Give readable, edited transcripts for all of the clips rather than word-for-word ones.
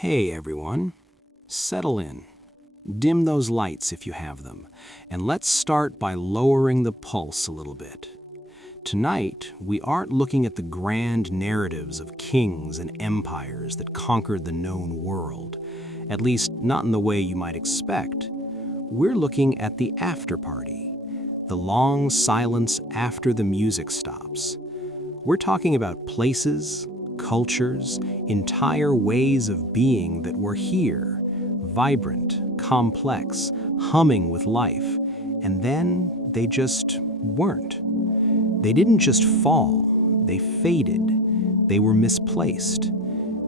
Hey everyone, settle in. Dim those lights if you have them, and let's start by lowering the pulse a little bit. Tonight, we aren't looking at the grand narratives of kings and empires that conquered the known world, at least not in the way you might expect. We're looking at the after party, the long silence after the music stops. We're talking about places, cultures, entire ways of being that were here, vibrant, complex, humming with life, and then they just weren't. They didn't just fall, they faded, they were misplaced.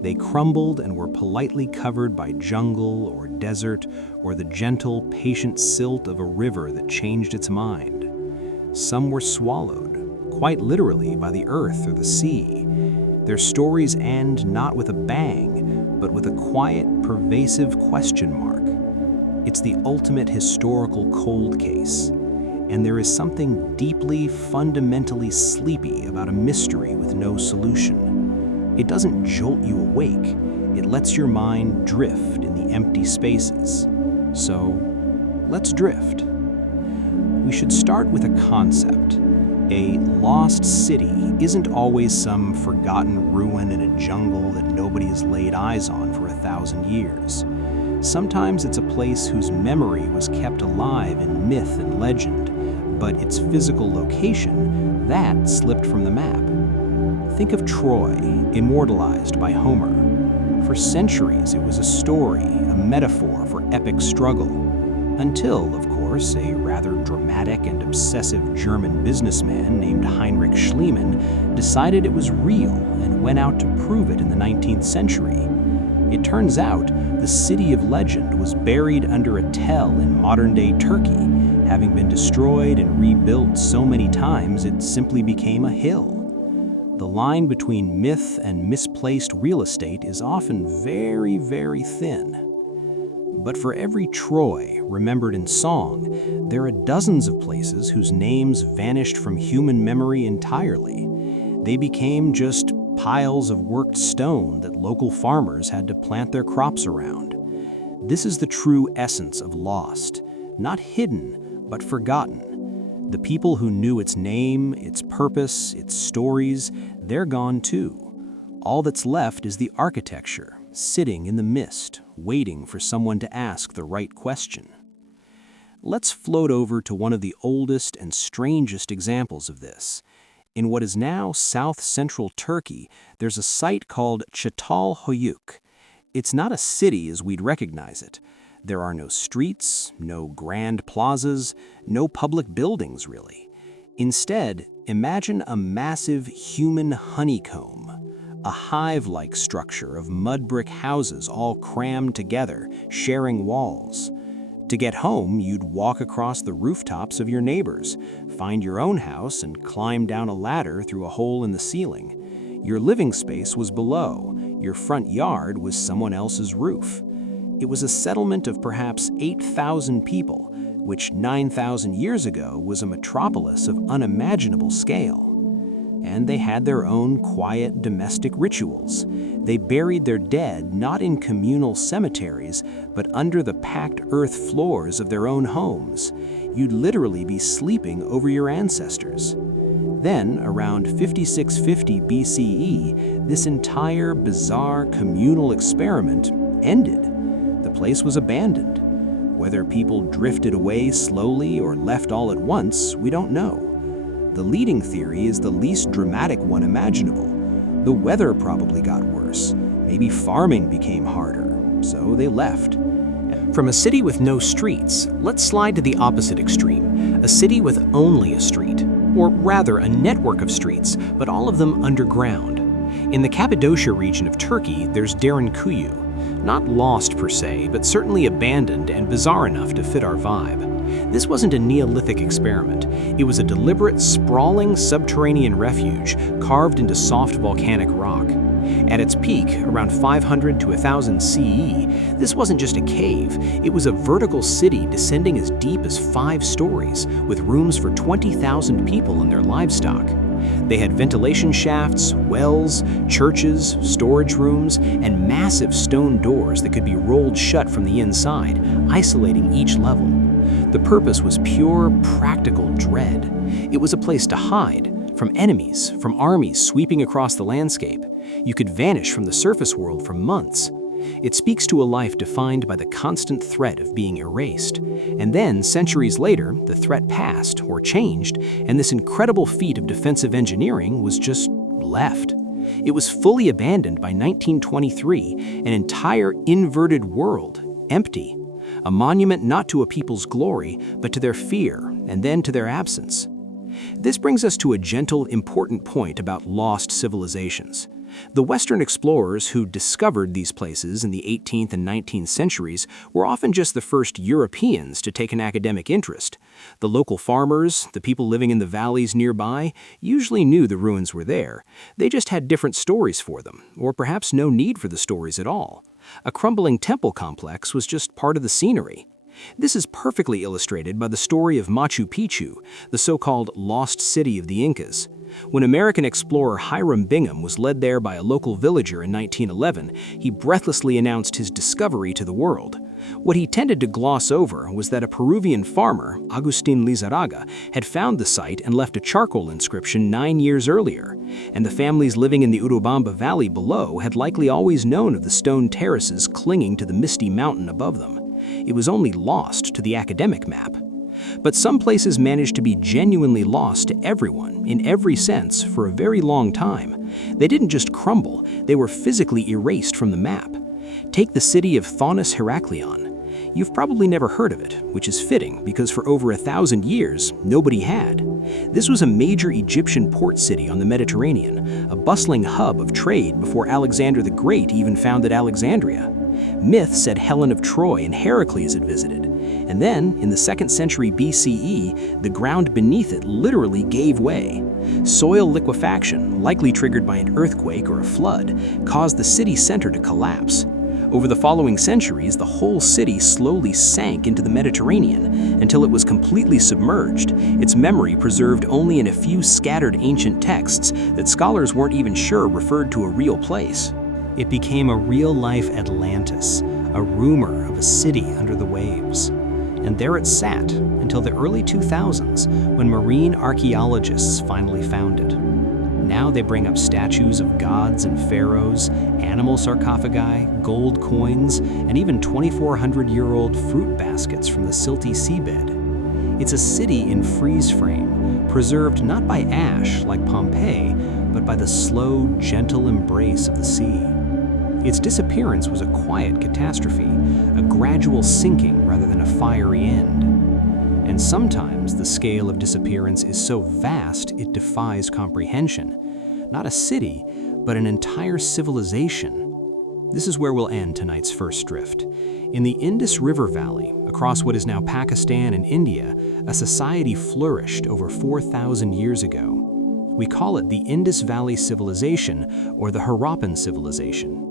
They crumbled and were politely covered by jungle or desert or the gentle, patient silt of a river that changed its mind. Some were swallowed, quite literally, by the earth or the sea. Their stories end not with a bang, but with a quiet, pervasive question mark. It's the ultimate historical cold case, and there is something deeply, fundamentally sleepy about a mystery with no solution. It doesn't jolt you awake, it lets your mind drift in the empty spaces. So, let's drift. We should start with a concept. A lost city isn't always some forgotten ruin in a jungle that nobody has laid eyes on for 1,000 years. Sometimes it's a place whose memory was kept alive in myth and legend, but its physical location, that slipped from the map. Think of Troy, immortalized by Homer. For centuries, it was a story, a metaphor for epic struggle. Until, of course, a rather dramatic and obsessive German businessman named Heinrich Schliemann decided it was real and went out to prove it in the 19th century. It turns out the city of legend was buried under a tell in modern-day Turkey, having been destroyed and rebuilt so many times it simply became a hill. The line between myth and misplaced real estate is often very, very thin. But for every Troy remembered in song, there are dozens of places whose names vanished from human memory entirely. They became just piles of worked stone that local farmers had to plant their crops around. This is the true essence of lost, not hidden, but forgotten. The people who knew its name, its purpose, its stories, they're gone too. All that's left is the architecture, sitting in the mist, waiting for someone to ask the right question. Let's float over to one of the oldest and strangest examples of this. In what is now south-central Turkey, there's a site called Çatalhöyük. It's not a city as we'd recognize it. There are no streets, no grand plazas, no public buildings, really. Instead, imagine a massive human honeycomb. A hive-like structure of mud brick houses all crammed together, sharing walls. To get home, you'd walk across the rooftops of your neighbors, find your own house, and climb down a ladder through a hole in the ceiling. Your living space was below. Your front yard was someone else's roof. It was a settlement of perhaps 8,000 people, which 9,000 years ago was a metropolis of unimaginable scale. And they had their own quiet domestic rituals. They buried their dead not in communal cemeteries, but under the packed earth floors of their own homes. You'd literally be sleeping over your ancestors. Then, around 5650 BCE, this entire bizarre communal experiment ended. The place was abandoned. Whether people drifted away slowly or left all at once, we don't know. The leading theory is the least dramatic one imaginable. The weather probably got worse. Maybe farming became harder, so they left. From a city with no streets, let's slide to the opposite extreme, a city with only a street, or rather a network of streets, but all of them underground. In the Cappadocia region of Turkey, there's Derinkuyu. Not lost per se, but certainly abandoned and bizarre enough to fit our vibe. This wasn't a Neolithic experiment. It was a deliberate, sprawling subterranean refuge carved into soft volcanic rock. At its peak, around 500 to 1000 CE, this wasn't just a cave. It was a vertical city descending as deep as 5 stories, with rooms for 20,000 people and their livestock. They had ventilation shafts, wells, churches, storage rooms, and massive stone doors that could be rolled shut from the inside, isolating each level. The purpose was pure, practical dread. It was a place to hide from enemies, from armies sweeping across the landscape. You could vanish from the surface world for months. It speaks to a life defined by the constant threat of being erased. And then, centuries later, the threat passed or changed, and this incredible feat of defensive engineering was just left. It was fully abandoned by 1923, an entire inverted world, empty. A monument not to a people's glory, but to their fear, and then to their absence. This brings us to a gentle, important point about lost civilizations. The Western explorers who discovered these places in the 18th and 19th centuries were often just the first Europeans to take an academic interest. The local farmers, the people living in the valleys nearby, usually knew the ruins were there. They just had different stories for them, or perhaps no need for the stories at all. A crumbling temple complex was just part of the scenery. This is perfectly illustrated by the story of Machu Picchu, the so-called lost city of the Incas. When American explorer Hiram Bingham was led there by a local villager in 1911, he breathlessly announced his discovery to the world. What he tended to gloss over was that a Peruvian farmer, Agustin Lizarraga, had found the site and left a charcoal inscription 9 years earlier, and the families living in the Urubamba Valley below had likely always known of the stone terraces clinging to the misty mountain above them. It was only lost to the academic map. But some places managed to be genuinely lost to everyone, in every sense, for a very long time. They didn't just crumble, they were physically erased from the map. Take the city of Thonis Heraklion. You've probably never heard of it, which is fitting because for over 1,000 years, nobody had. This was a major Egyptian port city on the Mediterranean, a bustling hub of trade before Alexander the Great even founded Alexandria. Myth said Helen of Troy and Heracles had visited. And then, in the 2nd century BCE, the ground beneath it literally gave way. Soil liquefaction, likely triggered by an earthquake or a flood, caused the city center to collapse. Over the following centuries, the whole city slowly sank into the Mediterranean until it was completely submerged, its memory preserved only in a few scattered ancient texts that scholars weren't even sure referred to a real place. It became a real-life Atlantis, a rumor of a city under the waves. And there it sat until the early 2000s when marine archaeologists finally found it. Now they bring up statues of gods and pharaohs, animal sarcophagi, gold coins, and even 2,400-year-old fruit baskets from the silty seabed. It's a city in freeze frame, preserved not by ash like Pompeii, but by the slow, gentle embrace of the sea. Its disappearance was a quiet catastrophe, a gradual sinking rather than a fiery end. And sometimes the scale of disappearance is so vast it defies comprehension. Not a city, but an entire civilization. This is where we'll end tonight's first drift. In the Indus River Valley, across what is now Pakistan and India, a society flourished over 4,000 years ago. We call it the Indus Valley Civilization or the Harappan Civilization.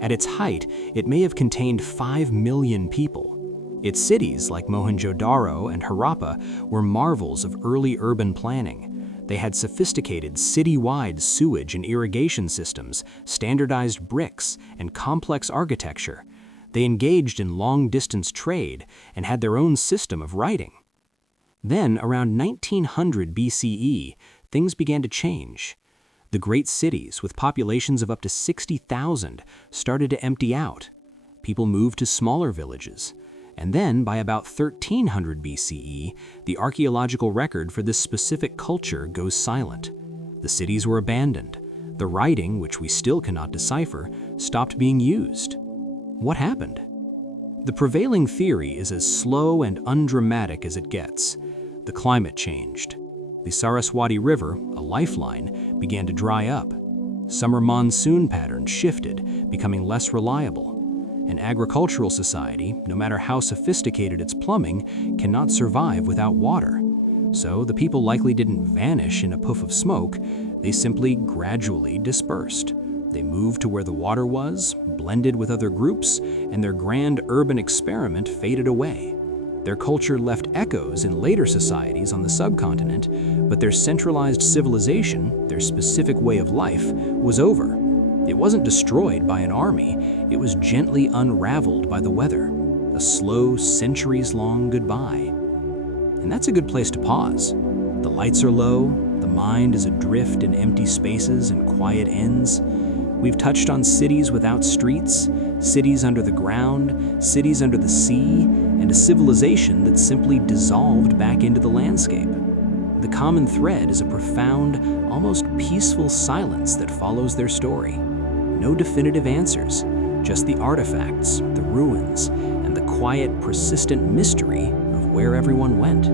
At its height, it may have contained 5 million people. Its cities, like Mohenjo-Daro and Harappa, were marvels of early urban planning. They had sophisticated city-wide sewage and irrigation systems, standardized bricks, and complex architecture. They engaged in long-distance trade and had their own system of writing. Then, around 1900 BCE, things began to change. The great cities, with populations of up to 60,000, started to empty out. People moved to smaller villages. And then, by about 1300 BCE, the archaeological record for this specific culture goes silent. The cities were abandoned. The writing, which we still cannot decipher, stopped being used. What happened? The prevailing theory is as slow and undramatic as it gets. The climate changed. The Saraswati River, a lifeline, began to dry up. Summer monsoon patterns shifted, becoming less reliable. An agricultural society, no matter how sophisticated its plumbing, cannot survive without water. So the people likely didn't vanish in a puff of smoke, they simply gradually dispersed. They moved to where the water was, blended with other groups, and their grand urban experiment faded away. Their culture left echoes in later societies on the subcontinent, but their centralized civilization, their specific way of life, was over. It wasn't destroyed by an army, it was gently unraveled by the weather, a slow, centuries-long goodbye. And that's a good place to pause. The lights are low, the mind is adrift in empty spaces and quiet ends. We've touched on cities without streets, cities under the ground, cities under the sea, and a civilization that simply dissolved back into the landscape. The common thread is a profound, almost peaceful silence that follows their story. No definitive answers, just the artifacts, the ruins, and the quiet, persistent mystery of where everyone went.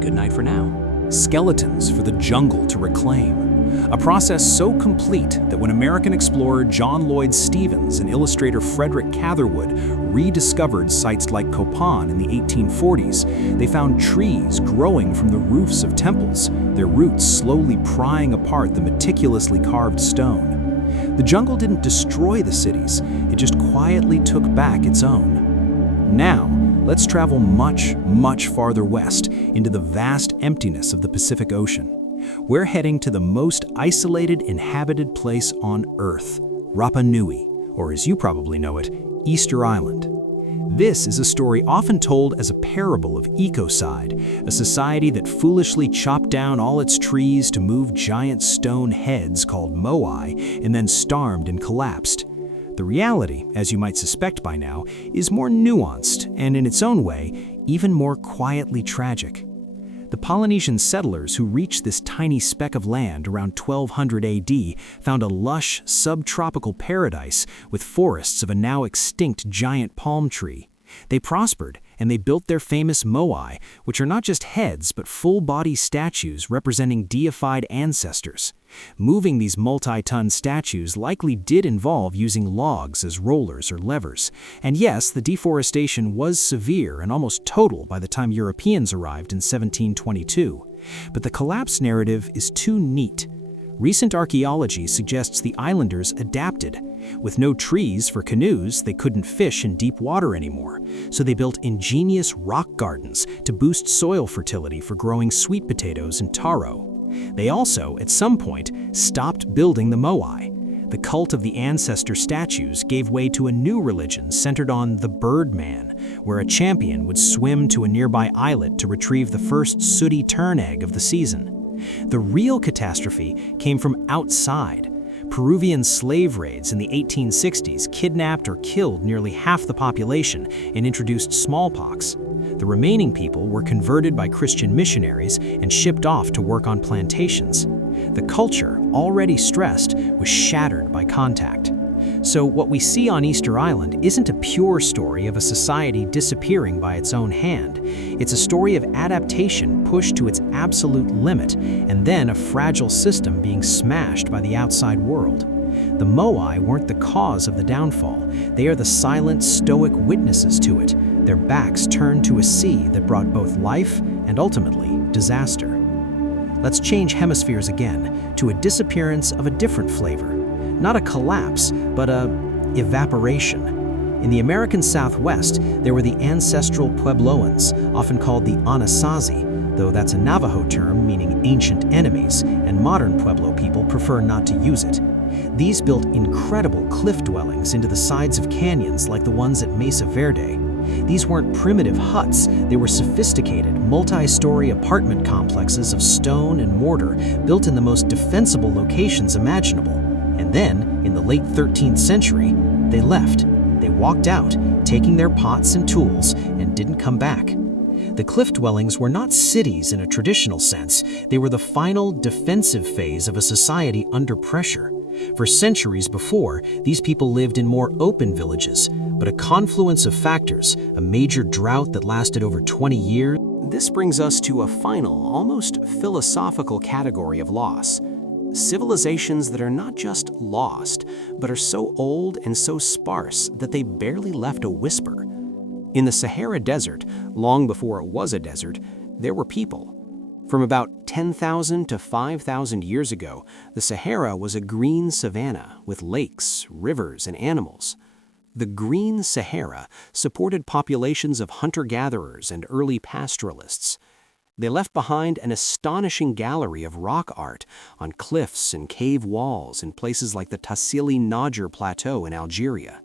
Good night for now. Skeletons for the jungle to reclaim. A process so complete that when American explorer John Lloyd Stevens and illustrator Frederick Catherwood rediscovered sites like Copan in the 1840s, they found trees growing from the roofs of temples, their roots slowly prying apart the meticulously carved stone. The jungle didn't destroy the cities, it just quietly took back its own. Now, let's travel much, much farther west into the vast emptiness of the Pacific Ocean. We're heading to the most isolated inhabited place on Earth, Rapa Nui, or as you probably know it, Easter Island. This is a story often told as a parable of ecocide, a society that foolishly chopped down all its trees to move giant stone heads called moai and then starved and collapsed. The reality, as you might suspect by now, is more nuanced and in its own way, even more quietly tragic. The Polynesian settlers who reached this tiny speck of land around 1200 AD found a lush, subtropical paradise with forests of a now extinct giant palm tree. They prospered, and they built their famous moai, which are not just heads but full-body statues representing deified ancestors. Moving these multi-ton statues likely did involve using logs as rollers or levers. And yes, the deforestation was severe and almost total by the time Europeans arrived in 1722. But the collapse narrative is too neat. Recent archaeology suggests the islanders adapted. With no trees for canoes, they couldn't fish in deep water anymore, so they built ingenious rock gardens to boost soil fertility for growing sweet potatoes and taro. They also, at some point, stopped building the moai. The cult of the ancestor statues gave way to a new religion centered on the Birdman, where a champion would swim to a nearby islet to retrieve the first sooty tern egg of the season. The real catastrophe came from outside. Peruvian slave raids in the 1860s kidnapped or killed nearly half the population and introduced smallpox. The remaining people were converted by Christian missionaries and shipped off to work on plantations. The culture, already stressed, was shattered by contact. So what we see on Easter Island isn't a pure story of a society disappearing by its own hand. It's a story of adaptation pushed to its absolute limit, and then a fragile system being smashed by the outside world. The moai weren't the cause of the downfall. They are the silent, stoic witnesses to it, their backs turned to a sea that brought both life and ultimately disaster. Let's change hemispheres again to a disappearance of a different flavor. Not a collapse, but a evaporation. In the American Southwest, there were the ancestral Puebloans, often called the Anasazi, though that's a Navajo term meaning ancient enemies, and modern Pueblo people prefer not to use it. These built incredible cliff dwellings into the sides of canyons like the ones at Mesa Verde. These weren't primitive huts, they were sophisticated, multi-story apartment complexes of stone and mortar built in the most defensible locations imaginable. And then, in the late 13th century, they left. They walked out, taking their pots and tools, and didn't come back. The cliff dwellings were not cities in a traditional sense. They were the final defensive phase of a society under pressure. For centuries before, these people lived in more open villages, but a confluence of factors, a major drought that lasted over 20 years. This brings us to a final, almost philosophical category of loss. Civilizations that are not just lost, but are so old and so sparse that they barely left a whisper. In the Sahara Desert, long before it was a desert, there were people. From about 10,000 to 5,000 years ago, the Sahara was a green savanna with lakes, rivers, and animals. The Green Sahara supported populations of hunter-gatherers and early pastoralists. They left behind an astonishing gallery of rock art on cliffs and cave walls in places like the Tassili Niger Plateau in Algeria.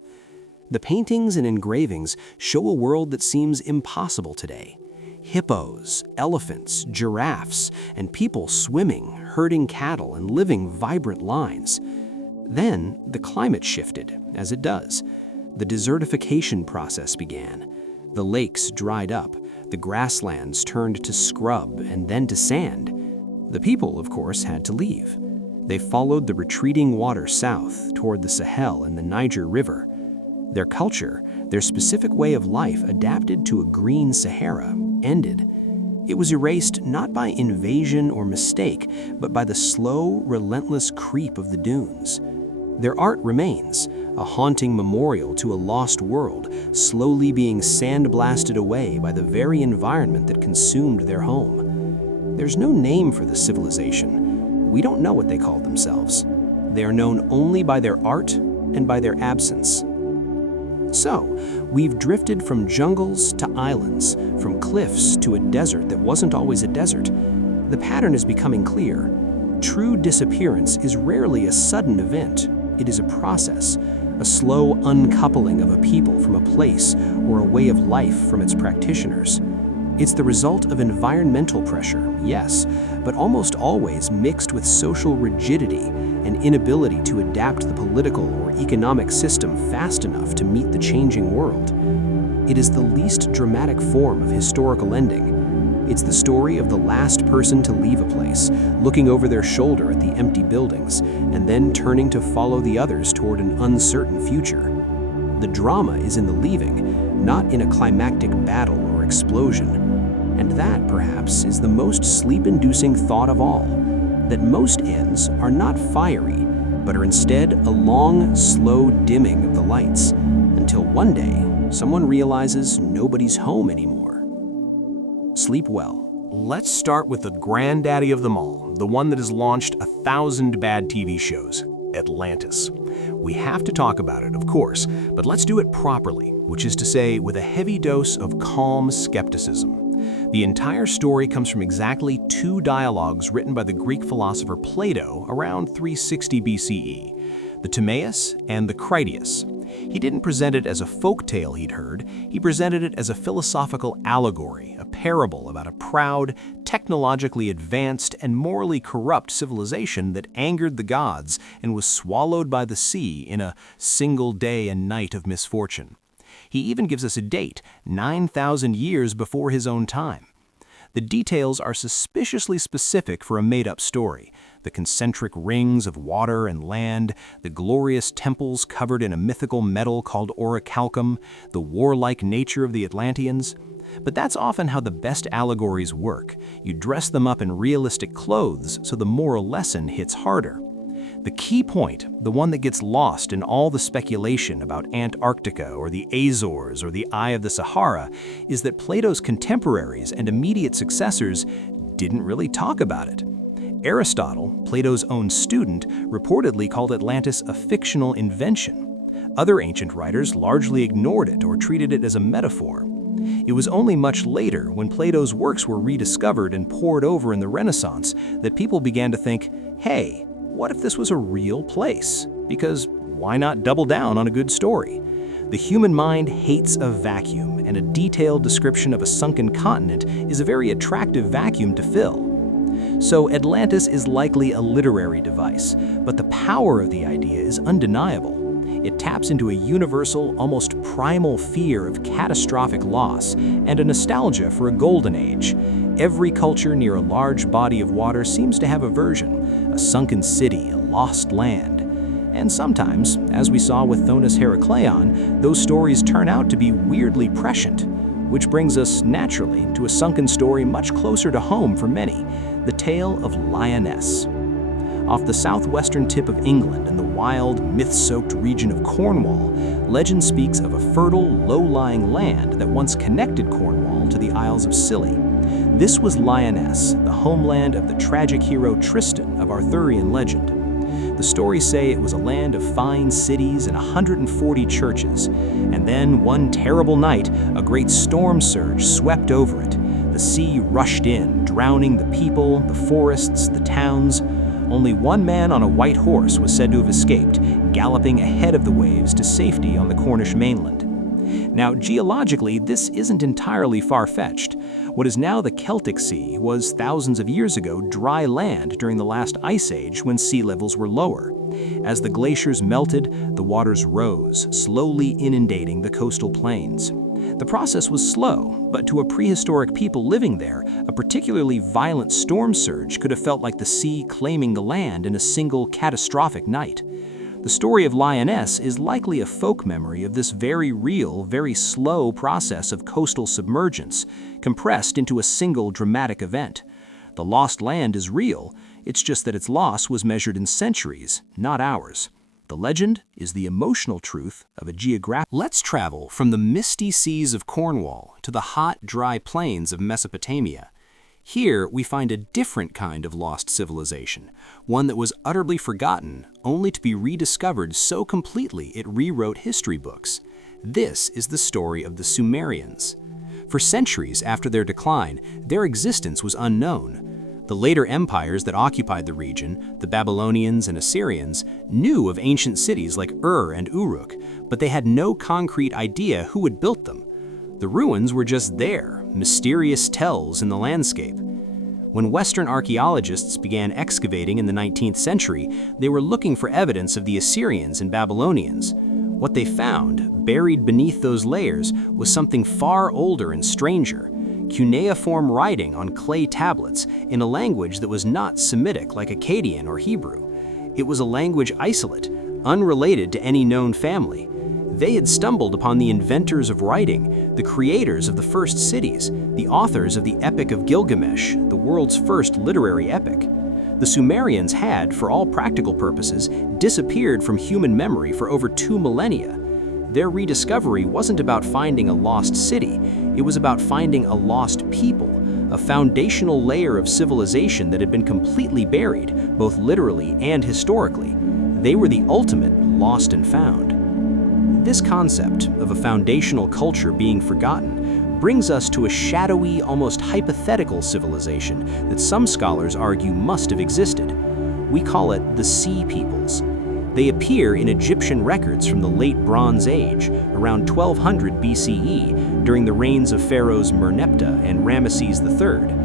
The paintings and engravings show a world that seems impossible today. Hippos, elephants, giraffes, and people swimming, herding cattle, and living vibrant lives. Then the climate shifted, as it does. The desertification process began. The lakes dried up, the grasslands turned to scrub and then to sand. The people, of course, had to leave. They followed the retreating water south toward the Sahel and the Niger River. Their culture, their specific way of life adapted to a green Sahara, ended. It was erased not by invasion or mistake, but by the slow, relentless creep of the dunes. Their art remains, a haunting memorial to a lost world, slowly being sandblasted away by the very environment that consumed their home. There's no name for the civilization. We don't know what they called themselves. They are known only by their art and by their absence. So, we've drifted from jungles to islands, from cliffs to a desert that wasn't always a desert. The pattern is becoming clear. True disappearance is rarely a sudden event. It is a process, a slow uncoupling of a people from a place or a way of life from its practitioners. It's the result of environmental pressure, yes, but almost always mixed with social rigidity and inability to adapt the political or economic system fast enough to meet the changing world. It is the least dramatic form of historical ending. It's the story of the last person to leave a place, looking over their shoulder at the empty buildings, and then turning to follow the others toward an uncertain future. The drama is in the leaving, not in a climactic battle or explosion. And that, perhaps, is the most sleep-inducing thought of all, that most ends are not fiery, but are instead a long, slow dimming of the lights, until one day, someone realizes nobody's home anymore. Sleep well. Let's start with the granddaddy of them all, the one that has launched 1,000 bad TV shows, Atlantis. We have to talk about it, of course, but let's do it properly, which is to say, with a heavy dose of calm skepticism. The entire story comes from exactly 2 dialogues written by the Greek philosopher Plato around 360 BCE, the Timaeus and the Critias. He didn't present it as a folk tale he'd heard, he presented it as a philosophical allegory, a parable about a proud, technologically advanced, and morally corrupt civilization that angered the gods and was swallowed by the sea in a single day and night of misfortune. He even gives us a date, 9,000 years before his own time. The details are suspiciously specific for a made-up story. The concentric rings of water and land, the glorious temples covered in a mythical metal called orichalcum, the warlike nature of the Atlanteans. But that's often how the best allegories work. You dress them up in realistic clothes so the moral lesson hits harder. The key point, the one that gets lost in all the speculation about Antarctica or the Azores or the Eye of the Sahara, is that Plato's contemporaries and immediate successors didn't really talk about it. Aristotle, Plato's own student, reportedly called Atlantis a fictional invention. Other ancient writers largely ignored it or treated it as a metaphor. It was only much later, when Plato's works were rediscovered and pored over in the Renaissance, that people began to think, hey, what if this was a real place? Because why not double down on a good story? The human mind hates a vacuum, and a detailed description of a sunken continent is a very attractive vacuum to fill. So Atlantis is likely a literary device, but the power of the idea is undeniable. It taps into a universal, almost primal fear of catastrophic loss and a nostalgia for a golden age. Every culture near a large body of water seems to have a version, a sunken city, a lost land. And sometimes, as we saw with Thonis Heracleion, those stories turn out to be weirdly prescient, which brings us naturally to a sunken story much closer to home for many, the tale of Lyonesse. Off the southwestern tip of England in the wild, myth-soaked region of Cornwall, legend speaks of a fertile, low-lying land that once connected Cornwall to the Isles of Scilly. This was Lyonesse, the homeland of the tragic hero Tristan of Arthurian legend. The The stories say it was a land of fine cities and 140 churches. And then, one terrible night, a great storm surge swept over it. The sea rushed in, drowning the people, the forests, the towns. Only one man on a white horse was said to have escaped, galloping ahead of the waves to safety on the Cornish mainland. Now, geologically, this isn't entirely far-fetched. What is now the Celtic Sea was thousands of years ago dry land during the last ice age when sea levels were lower. As the glaciers melted, the waters rose, slowly inundating the coastal plains. The process was slow, but to a prehistoric people living there, a particularly violent storm surge could have felt like the sea claiming the land in a single catastrophic night. The story of Lioness is likely a folk memory of this very real, very slow process of coastal submergence, compressed into a single dramatic event. The lost land is real, it's just that its loss was measured in centuries, not hours. The legend is the emotional truth of a geographic. Let's travel from the misty seas of Cornwall to the hot, dry plains of Mesopotamia. Here, we find a different kind of lost civilization, one that was utterly forgotten, only to be rediscovered so completely it rewrote history books. This is the story of the Sumerians. For centuries after their decline, their existence was unknown. The later empires that occupied the region, the Babylonians and Assyrians, knew of ancient cities like Ur and Uruk, but they had no concrete idea who had built them. The ruins were just there, mysterious tells in the landscape. When Western archaeologists began excavating in the 19th century, they were looking for evidence of the Assyrians and Babylonians. What they found, buried beneath those layers, was something far older and stranger, cuneiform writing on clay tablets in a language that was not Semitic like Akkadian or Hebrew. It was a language isolate, unrelated to any known family. They had stumbled upon the inventors of writing, the creators of the first cities, the authors of the Epic of Gilgamesh, the world's first literary epic. The Sumerians had, for all practical purposes, disappeared from human memory for over 2 millennia. Their rediscovery wasn't about finding a lost city, it was about finding a lost people, a foundational layer of civilization that had been completely buried, both literally and historically. They were the ultimate lost and found. This concept of a foundational culture being forgotten brings us to a shadowy, almost hypothetical civilization that some scholars argue must have existed. We call it the Sea Peoples. They appear in Egyptian records from the late Bronze Age, around 1200 BCE, during the reigns of pharaohs Merneptah and Ramesses III.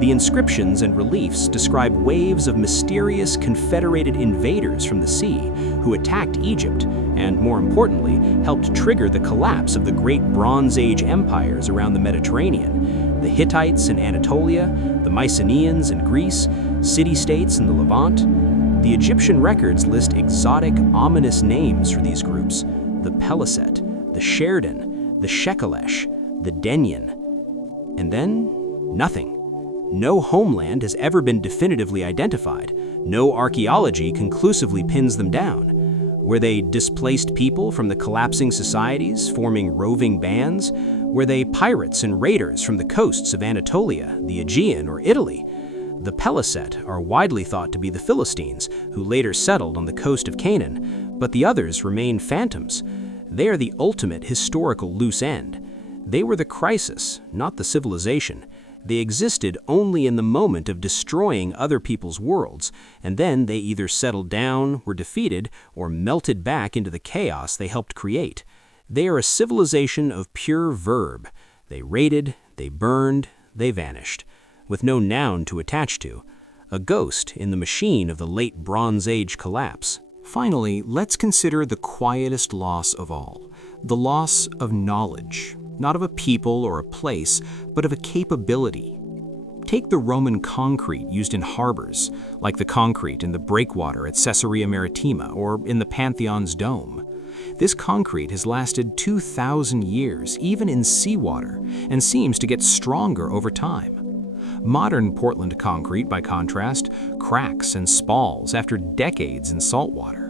The inscriptions and reliefs describe waves of mysterious confederated invaders from the sea who attacked Egypt and, more importantly, helped trigger the collapse of the great Bronze Age empires around the Mediterranean: the Hittites in Anatolia, the Mycenaeans in Greece, city-states in the Levant. The Egyptian records list exotic, ominous names for these groups: the Peliset, the Sherdan, the Shekelesh, the Denyen. And then, nothing. No homeland has ever been definitively identified. No archaeology conclusively pins them down. Were they displaced people from the collapsing societies, forming roving bands? Were they pirates and raiders from the coasts of Anatolia, the Aegean, or Italy? The Peliset are widely thought to be the Philistines, who later settled on the coast of Canaan, but the others remain phantoms. They are the ultimate historical loose end. They were the crisis, not the civilization. They existed only in the moment of destroying other people's worlds, and then they either settled down, were defeated, or melted back into the chaos they helped create. They are a civilization of pure verb. They raided, they burned, they vanished, with no noun to attach to. A ghost in the machine of the late Bronze Age collapse. Finally, let's consider the quietest loss of all, the loss of knowledge. Not of a people or a place, but of a capability. Take the Roman concrete used in harbors, like the concrete in the breakwater at Caesarea Maritima or in the Pantheon's dome. This concrete has lasted 2,000 years, even in seawater, and seems to get stronger over time. Modern Portland concrete, by contrast, cracks and spalls after decades in salt water.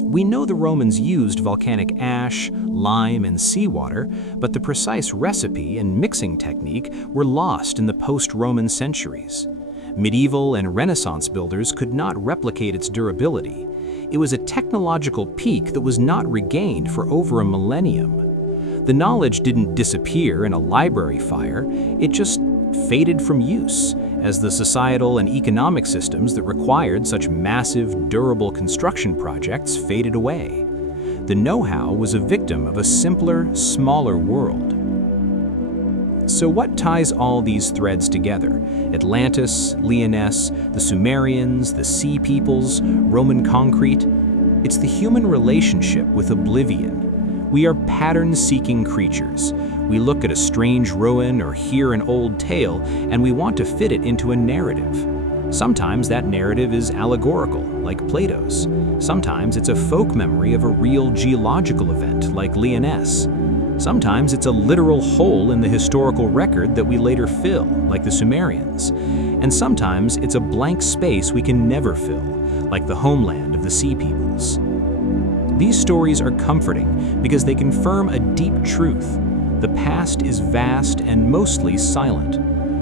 We know the Romans used volcanic ash, lime, and seawater, but the precise recipe and mixing technique were lost in the post-Roman centuries. Medieval and Renaissance builders could not replicate its durability. It was a technological peak that was not regained for over a millennium. The knowledge didn't disappear in a library fire, it just faded from use as the societal and economic systems that required such massive, durable construction projects faded away. The know-how was a victim of a simpler, smaller world. So what ties all these threads together? Atlantis, Lyonesse, the Sumerians, the Sea Peoples, Roman concrete? It's the human relationship with oblivion. We are pattern-seeking creatures. We look at a strange ruin or hear an old tale, and we want to fit it into a narrative. Sometimes that narrative is allegorical, like Plato's. Sometimes it's a folk memory of a real geological event, like Lyonesse. Sometimes it's a literal hole in the historical record that we later fill, like the Sumerians. And sometimes it's a blank space we can never fill, like the homeland of the Sea Peoples. These stories are comforting because they confirm a deep truth. The past is vast and mostly silent.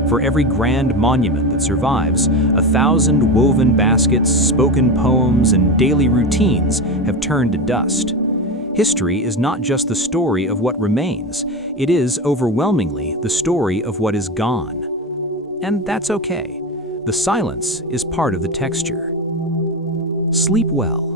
For every grand monument that survives, 1,000 woven baskets, spoken poems, and daily routines have turned to dust. History is not just the story of what remains, it is overwhelmingly the story of what is gone. And that's okay. The silence is part of the texture. Sleep well.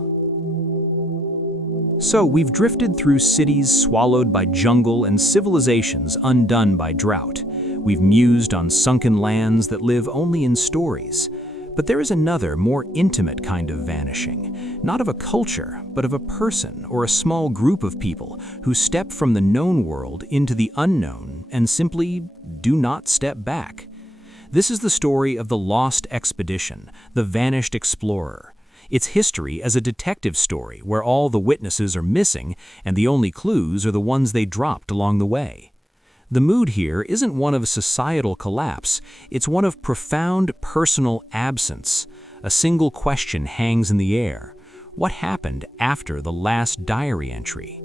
So we've drifted through cities swallowed by jungle and civilizations undone by drought. We've mused on sunken lands that live only in stories. But there is another, more intimate kind of vanishing, not of a culture, but of a person or a small group of people who step from the known world into the unknown and simply do not step back. This is the story of the lost expedition, the vanished explorer. It's history as a detective story where all the witnesses are missing and the only clues are the ones they dropped along the way. The mood here isn't one of societal collapse, it's one of profound personal absence. A single question hangs in the air. What happened after the last diary entry?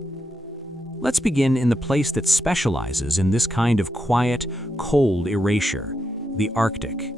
Let's begin in the place that specializes in this kind of quiet, cold erasure, the Arctic.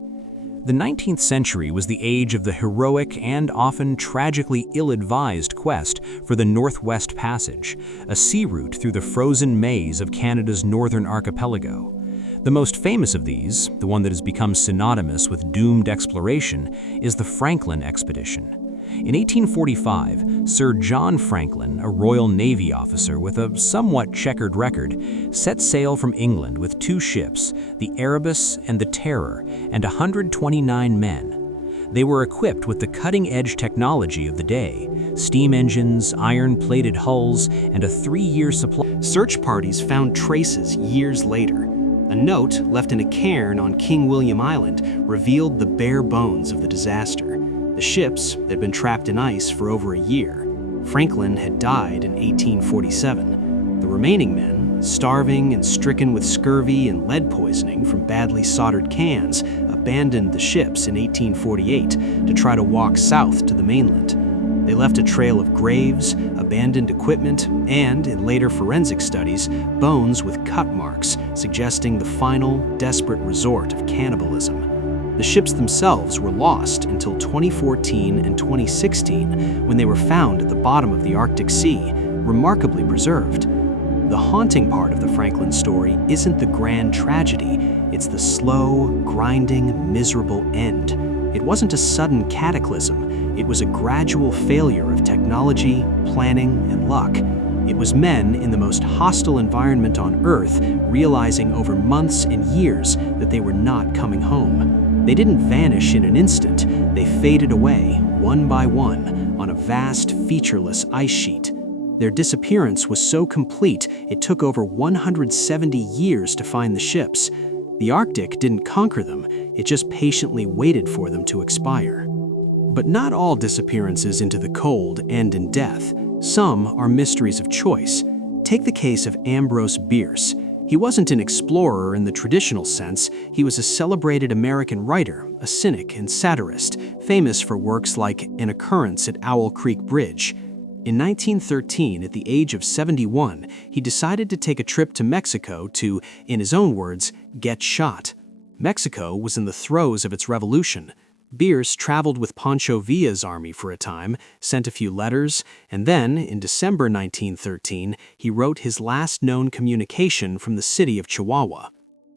The 19th century was the age of the heroic and often tragically ill-advised quest for the Northwest Passage, a sea route through the frozen maze of Canada's northern archipelago. The most famous of these, the one that has become synonymous with doomed exploration, is the Franklin expedition. In 1845, Sir John Franklin, a Royal Navy officer with a somewhat checkered record, set sail from England with 2 ships, the Erebus and the Terror, and 129 men. They were equipped with the cutting-edge technology of the day, steam engines, iron-plated hulls, and a 3-year supply. Search parties found traces years later. A note left in a cairn on King William Island revealed the bare bones of the disaster. The ships had been trapped in ice for over a year. Franklin had died in 1847. The remaining men, starving and stricken with scurvy and lead poisoning from badly soldered cans, abandoned the ships in 1848 to try to walk south to the mainland. They left a trail of graves, abandoned equipment, and, in later forensic studies, bones with cut marks, suggesting the final, desperate resort of cannibalism. The ships themselves were lost until 2014 and 2016, when they were found at the bottom of the Arctic Sea, remarkably preserved. The haunting part of the Franklin story isn't the grand tragedy, it's the slow, grinding, miserable end. It wasn't a sudden cataclysm, it was a gradual failure of technology, planning, and luck. It was men in the most hostile environment on Earth realizing over months and years that they were not coming home. They didn't vanish in an instant, they faded away, one by one, on a vast, featureless ice sheet. Their disappearance was so complete, it took over 170 years to find the ships. The Arctic didn't conquer them, it just patiently waited for them to expire. But not all disappearances into the cold end in death. Some are mysteries of choice. Take the case of Ambrose Bierce. He wasn't an explorer in the traditional sense, he was a celebrated American writer, a cynic and satirist, famous for works like An Occurrence at Owl Creek Bridge. In 1913, at the age of 71, he decided to take a trip to Mexico to, in his own words, get shot. Mexico was in the throes of its revolution. Bierce traveled with Pancho Villa's army for a time, sent a few letters, and then, in December 1913, he wrote his last known communication from the city of Chihuahua.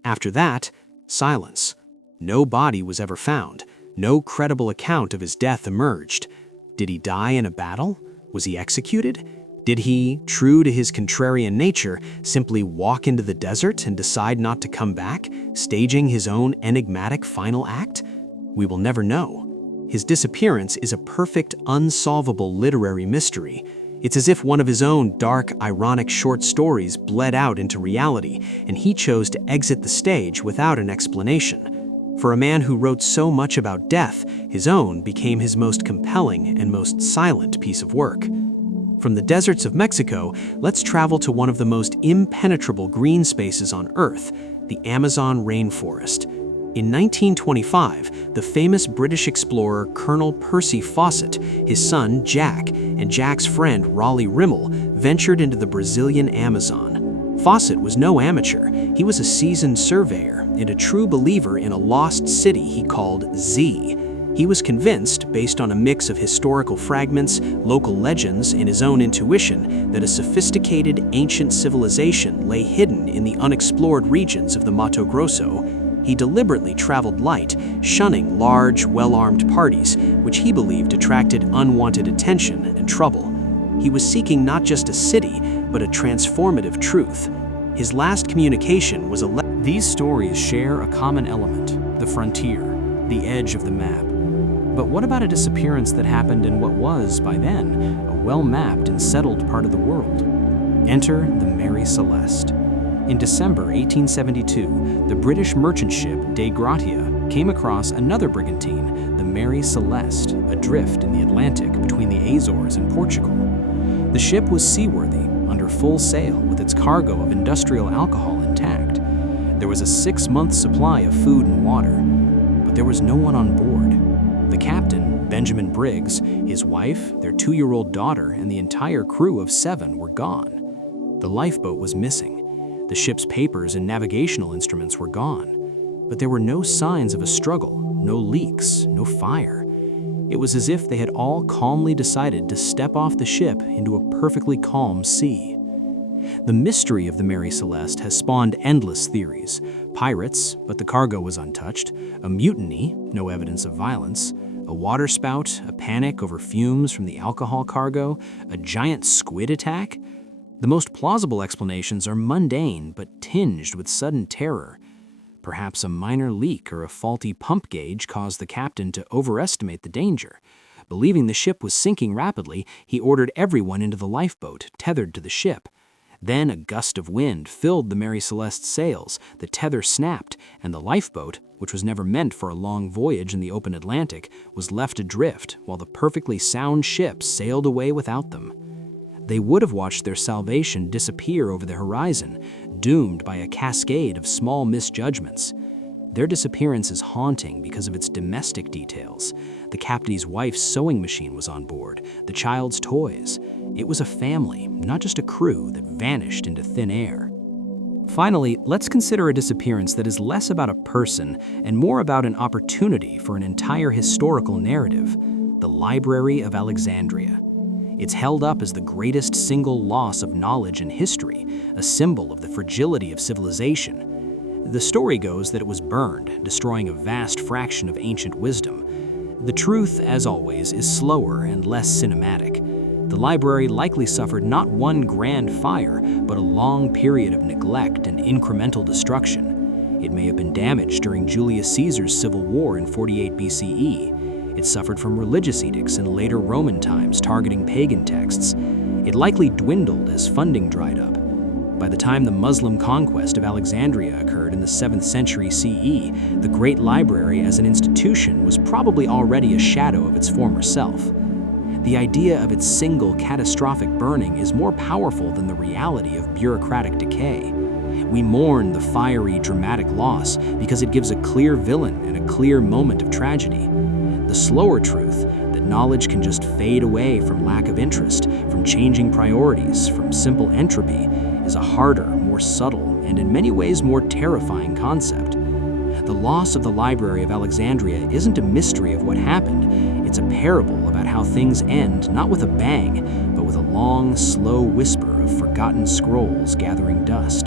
After that, silence. No body was ever found. No credible account of his death emerged. Did he die in a battle? Was he executed? Did he, true to his contrarian nature, simply walk into the desert and decide not to come back, staging his own enigmatic final act? We will never know. His disappearance is a perfect, unsolvable literary mystery. It's as if one of his own dark, ironic short stories bled out into reality, and he chose to exit the stage without an explanation. For a man who wrote so much about death, his own became his most compelling and most silent piece of work. From the deserts of Mexico, let's travel to one of the most impenetrable green spaces on Earth, the Amazon rainforest. In 1925, the famous British explorer Colonel Percy Fawcett, his son Jack, and Jack's friend Raleigh Rimmel ventured into the Brazilian Amazon. Fawcett was no amateur. He was a seasoned surveyor and a true believer in a lost city he called Z. He was convinced, based on a mix of historical fragments, local legends, and his own intuition, that a sophisticated ancient civilization lay hidden in the unexplored regions of the Mato Grosso. He deliberately traveled light, shunning large, well-armed parties, which he believed attracted unwanted attention and trouble. He was seeking not just a city, but a transformative truth. His last communication was These stories share a common element: the frontier, the edge of the map. But what about a disappearance that happened in what was, by then, a well-mapped and settled part of the world? Enter the Mary Celeste. In December 1872, the British merchant ship Dei Gratia came across another brigantine, the Mary Celeste, adrift in the Atlantic between the Azores and Portugal. The ship was seaworthy, under full sail, with its cargo of industrial alcohol intact. There was a 6-month supply of food and water, but there was no one on board. The captain, Benjamin Briggs, his wife, their 2-year-old daughter, and the entire crew of 7 were gone. The lifeboat was missing. The ship's papers and navigational instruments were gone, but there were no signs of a struggle, no leaks, no fire. It was as if they had all calmly decided to step off the ship into a perfectly calm sea. The mystery of the Mary Celeste has spawned endless theories. Pirates, but the cargo was untouched; a mutiny, no evidence of violence; a waterspout, a panic over fumes from the alcohol cargo; a giant squid attack. The most plausible explanations are mundane but tinged with sudden terror. Perhaps a minor leak or a faulty pump gauge caused the captain to overestimate the danger. Believing the ship was sinking rapidly, he ordered everyone into the lifeboat, tethered to the ship. Then a gust of wind filled the Mary Celeste's sails, the tether snapped, and the lifeboat, which was never meant for a long voyage in the open Atlantic, was left adrift while the perfectly sound ship sailed away without them. They would have watched their salvation disappear over the horizon, doomed by a cascade of small misjudgments. Their disappearance is haunting because of its domestic details. The captain's wife's sewing machine was on board, the child's toys. It was a family, not just a crew, that vanished into thin air. Finally, let's consider a disappearance that is less about a person and more about an opportunity for an entire historical narrative: the Library of Alexandria. It's held up as the greatest single loss of knowledge in history, a symbol of the fragility of civilization. The story goes that it was burned, destroying a vast fraction of ancient wisdom. The truth, as always, is slower and less cinematic. The library likely suffered not one grand fire, but a long period of neglect and incremental destruction. It may have been damaged during Julius Caesar's civil war in 48 BCE. It suffered from religious edicts in later Roman times targeting pagan texts. It likely dwindled as funding dried up. By the time the Muslim conquest of Alexandria occurred in the 7th century CE, the Great Library as an institution was probably already a shadow of its former self. The idea of its single catastrophic burning is more powerful than the reality of bureaucratic decay. We mourn the fiery, dramatic loss because it gives a clear villain and a clear moment of tragedy. The slower truth, that knowledge can just fade away from lack of interest, from changing priorities, from simple entropy, is a harder, more subtle, and in many ways more terrifying concept. the loss of the Library of Alexandria isn't a mystery of what happened. It's a parable about how things end, not with a bang, but with a long, slow whisper of forgotten scrolls gathering dust.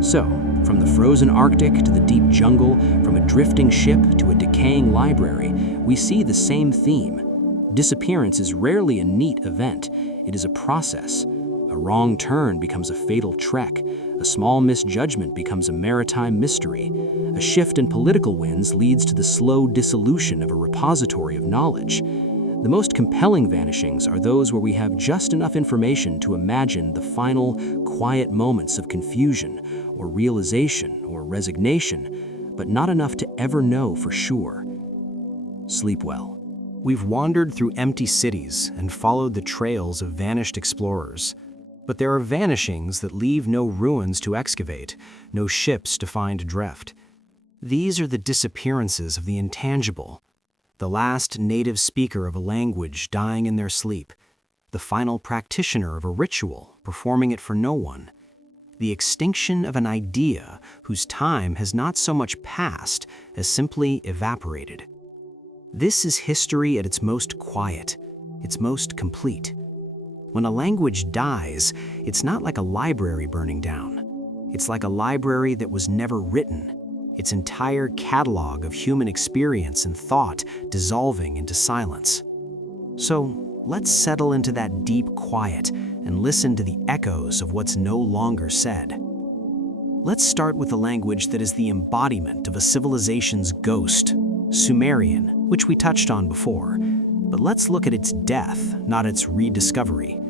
So, from the frozen Arctic to the deep jungle, from a drifting ship to a decaying library, we see the same theme. Disappearance is rarely a neat event. It is a process. A wrong turn becomes a fatal trek. A small misjudgment becomes a maritime mystery. A shift in political winds leads to the slow dissolution of a repository of knowledge. The most compelling vanishings are those where we have just enough information to imagine the final, quiet moments of confusion, or realization, or resignation, but not enough to ever know for sure. Sleep well. We've wandered through empty cities and followed the trails of vanished explorers. But there are vanishings that leave no ruins to excavate, no ships to find adrift. These are the disappearances of the intangible, the last native speaker of a language dying in their sleep, the final practitioner of a ritual performing it for no one, the extinction of an idea whose time has not so much passed as simply evaporated. This is history at its most quiet, its most complete. When a language dies, it's not like a library burning down. It's like a library that was never written, its entire catalog of human experience and thought dissolving into silence. So let's settle into that deep quiet and listen to the echoes of what's no longer said. Let's start with a language that is the embodiment of a civilization's ghost, Sumerian, which we touched on before. But let's look at its death, not its rediscovery.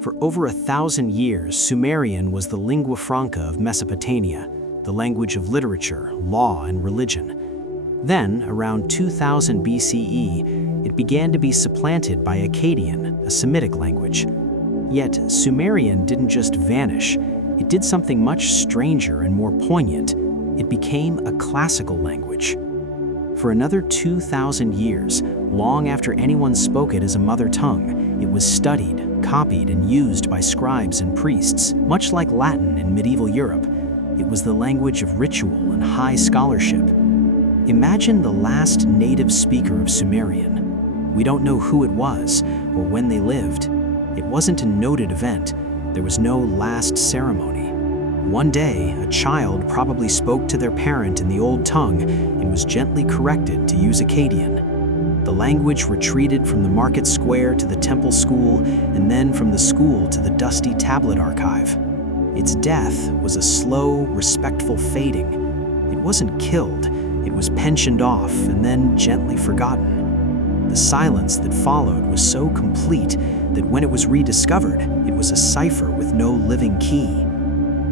For over 1,000 years, Sumerian was the lingua franca of Mesopotamia, the language of literature, law, and religion. Then, around 2000 BCE, it began to be supplanted by Akkadian, a Semitic language. Yet, Sumerian didn't just vanish. It did something much stranger and more poignant. It became a classical language. For another 2,000 years, long after anyone spoke it as a mother tongue, it was studied, copied, and used by scribes and priests, much like Latin in medieval Europe. It was the language of ritual and high scholarship. Imagine the last native speaker of Sumerian. We don't know who it was or when they lived. It wasn't a noted event. There was no last ceremony. One day, a child probably spoke to their parent in the old tongue and was gently corrected to use Akkadian. The language retreated from the market square to the temple school, and then from the school to the dusty tablet archive. Its death was a slow, respectful fading. It wasn't killed, it was pensioned off and then gently forgotten. The silence that followed was so complete that when it was rediscovered, it was a cipher with no living key.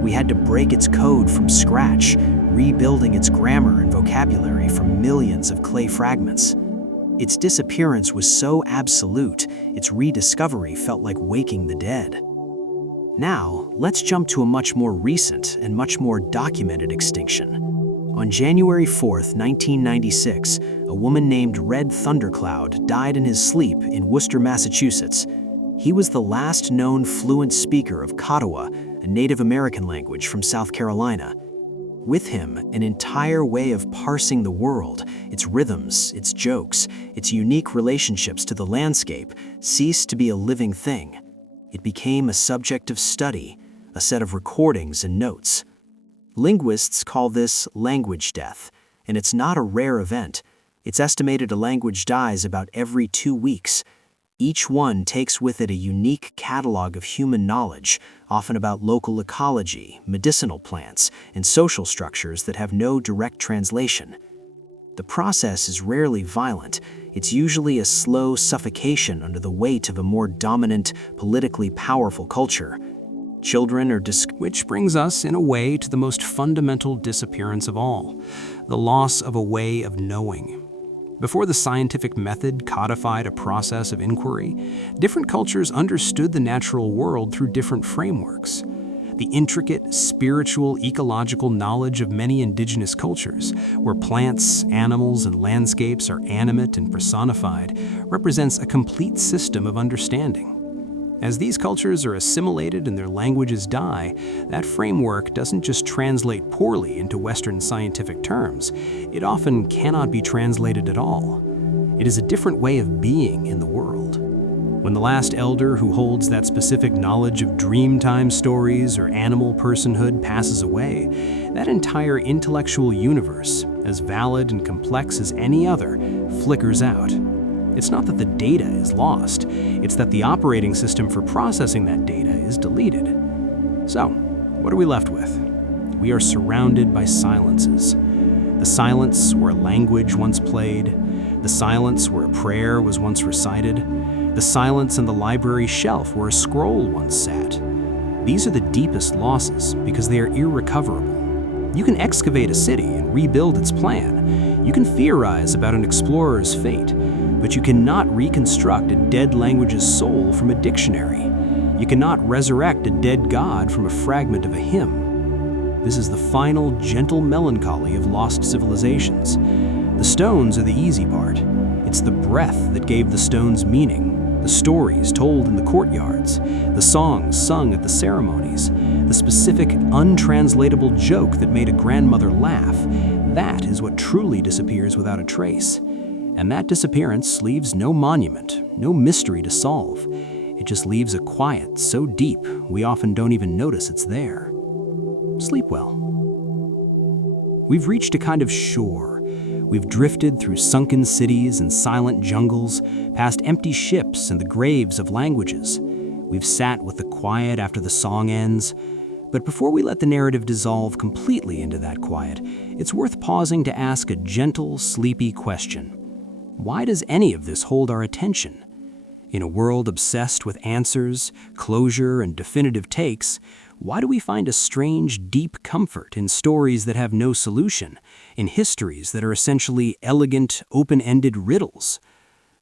We had to break its code from scratch, rebuilding its grammar and vocabulary from millions of clay fragments. Its disappearance was so absolute, its rediscovery felt like waking the dead. Now, let's jump to a much more recent and much more documented extinction. On January 4th, 1996, a woman named Red Thundercloud died in his sleep in Worcester, Massachusetts. He was the last known fluent speaker of Kiowa, a Native American language from South Carolina. With him, an entire way of parsing the world, its rhythms, its jokes, its unique relationships to the landscape, ceased to be a living thing. It became a subject of study, a set of recordings and notes. Linguists call this language death, and it's not a rare event. It's estimated a language dies about every 2 weeks. Each one takes with it a unique catalog of human knowledge, often about local ecology, medicinal plants, and social structures that have no direct translation. The process is rarely violent. It's usually a slow suffocation under the weight of a more dominant, politically powerful culture. Children are Which brings us, in a way, to the most fundamental disappearance of all, the loss of a way of knowing. Before the scientific method codified a process of inquiry, different cultures understood the natural world through different frameworks. The intricate, spiritual, ecological knowledge of many indigenous cultures, where plants, animals, and landscapes are animate and personified, represents a complete system of understanding. As these cultures are assimilated and their languages die, that framework doesn't just translate poorly into Western scientific terms, it often cannot be translated at all. It is a different way of being in the world. When the last elder who holds that specific knowledge of dreamtime stories or animal personhood passes away, that entire intellectual universe, as valid and complex as any other, flickers out. It's not that the data is lost, it's that the operating system for processing that data is deleted. So, what are we left with? We are surrounded by silences. The silence where a language once played, the silence where a prayer was once recited, the silence in the library shelf where a scroll once sat. These are the deepest losses because they are irrecoverable. You can excavate a city and rebuild its plan. You can theorize about an explorer's fate, but you cannot reconstruct a dead language's soul from a dictionary. You cannot resurrect a dead god from a fragment of a hymn. This is the final, gentle melancholy of lost civilizations. The stones are the easy part. It's the breath that gave the stones meaning, the stories told in the courtyards, the songs sung at the ceremonies, the specific, untranslatable joke that made a grandmother laugh. That is what truly disappears without a trace. And that disappearance leaves no monument, no mystery to solve. It just leaves a quiet so deep we often don't even notice it's there. Sleep well. We've reached a kind of shore. We've drifted through sunken cities and silent jungles, past empty ships and the graves of languages. We've sat with the quiet after the song ends. But before we let the narrative dissolve completely into that quiet, it's worth pausing to ask a gentle, sleepy question. Why does any of this hold our attention? In a world obsessed with answers, closure, and definitive takes, why do we find a strange, deep comfort in stories that have no solution, in histories that are essentially elegant, open-ended riddles?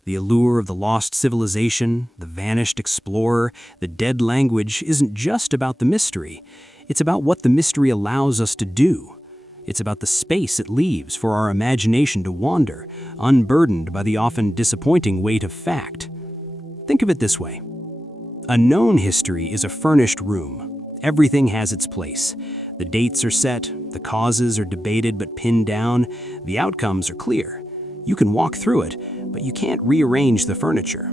The allure of the lost civilization, the vanished explorer, the dead language isn't just about the mystery. It's about what the mystery allows us to do. It's about the space it leaves for our imagination to wander, unburdened by the often disappointing weight of fact. Think of it this way. A known history is a furnished room. Everything has its place. The dates are set, the causes are debated but pinned down, the outcomes are clear. You can walk through it, but you can't rearrange the furniture.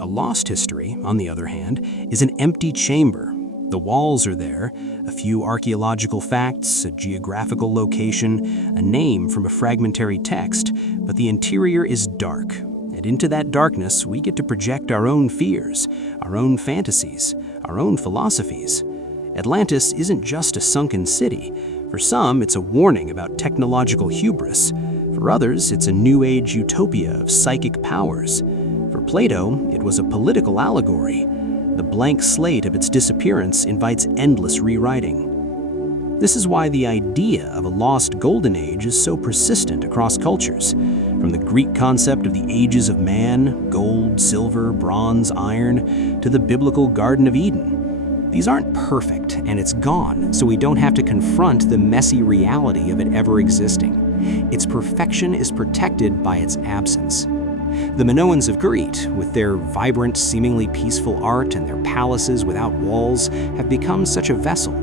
A lost history, on the other hand, is an empty chamber. The walls are there, a few archaeological facts, a geographical location, a name from a fragmentary text, but the interior is dark. And into that darkness, we get to project our own fears, our own fantasies, our own philosophies. Atlantis isn't just a sunken city. For some, it's a warning about technological hubris. For others, it's a New Age utopia of psychic powers. For Plato, it was a political allegory. The blank slate of its disappearance invites endless rewriting. This is why the idea of a lost golden age is so persistent across cultures. From the Greek concept of the ages of man, gold, silver, bronze, iron, to the biblical Garden of Eden. These aren't perfect, and it's gone, so we don't have to confront the messy reality of it ever existing. Its perfection is protected by its absence. The Minoans of Crete, with their vibrant, seemingly peaceful art and their palaces without walls, have become such a vessel.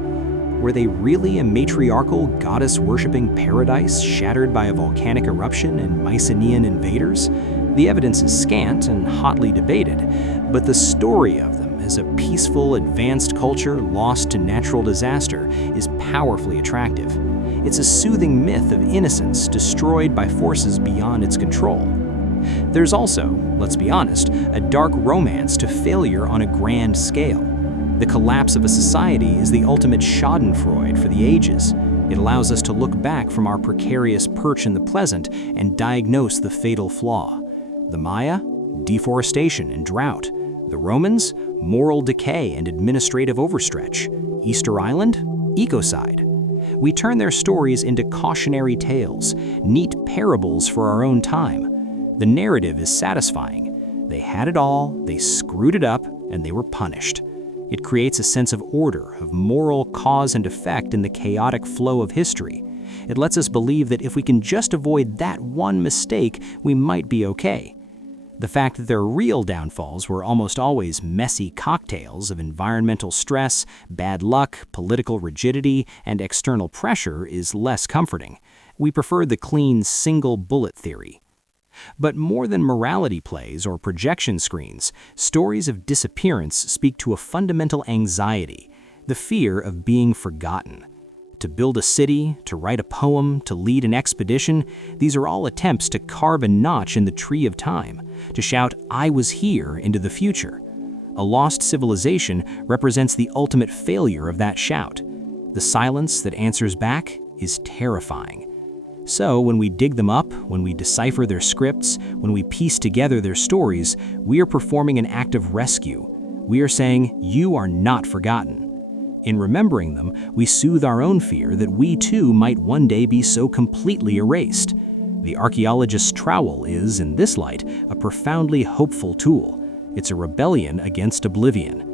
Were they really a matriarchal, goddess-worshipping paradise shattered by a volcanic eruption and Mycenaean invaders? The evidence is scant and hotly debated, but the story of them as a peaceful, advanced culture lost to natural disaster is powerfully attractive. It's a soothing myth of innocence destroyed by forces beyond its control. There's also, let's be honest, a dark romance to failure on a grand scale. The collapse of a society is the ultimate schadenfreude for the ages. It allows us to look back from our precarious perch in the pleasant and diagnose the fatal flaw. The Maya? Deforestation and drought. The Romans? Moral decay and administrative overstretch. Easter Island? Ecocide. We turn their stories into cautionary tales, neat parables for our own time. The narrative is satisfying. They had it all, they screwed it up, and they were punished. It creates a sense of order, of moral cause and effect in the chaotic flow of history. It lets us believe that if we can just avoid that one mistake, we might be okay. The fact that their real downfalls were almost always messy cocktails of environmental stress, bad luck, political rigidity, and external pressure is less comforting. We prefer the clean single bullet theory. But more than morality plays or projection screens, stories of disappearance speak to a fundamental anxiety, the fear of being forgotten. To build a city, to write a poem, to lead an expedition, these are all attempts to carve a notch in the tree of time, to shout, "I was here," into the future. A lost civilization represents the ultimate failure of that shout. The silence that answers back is terrifying. So when we dig them up, when we decipher their scripts, when we piece together their stories, we are performing an act of rescue. We are saying, "You are not forgotten." In remembering them, we soothe our own fear that we too might one day be so completely erased. The archaeologist's trowel is, in this light, a profoundly hopeful tool. It's a rebellion against oblivion.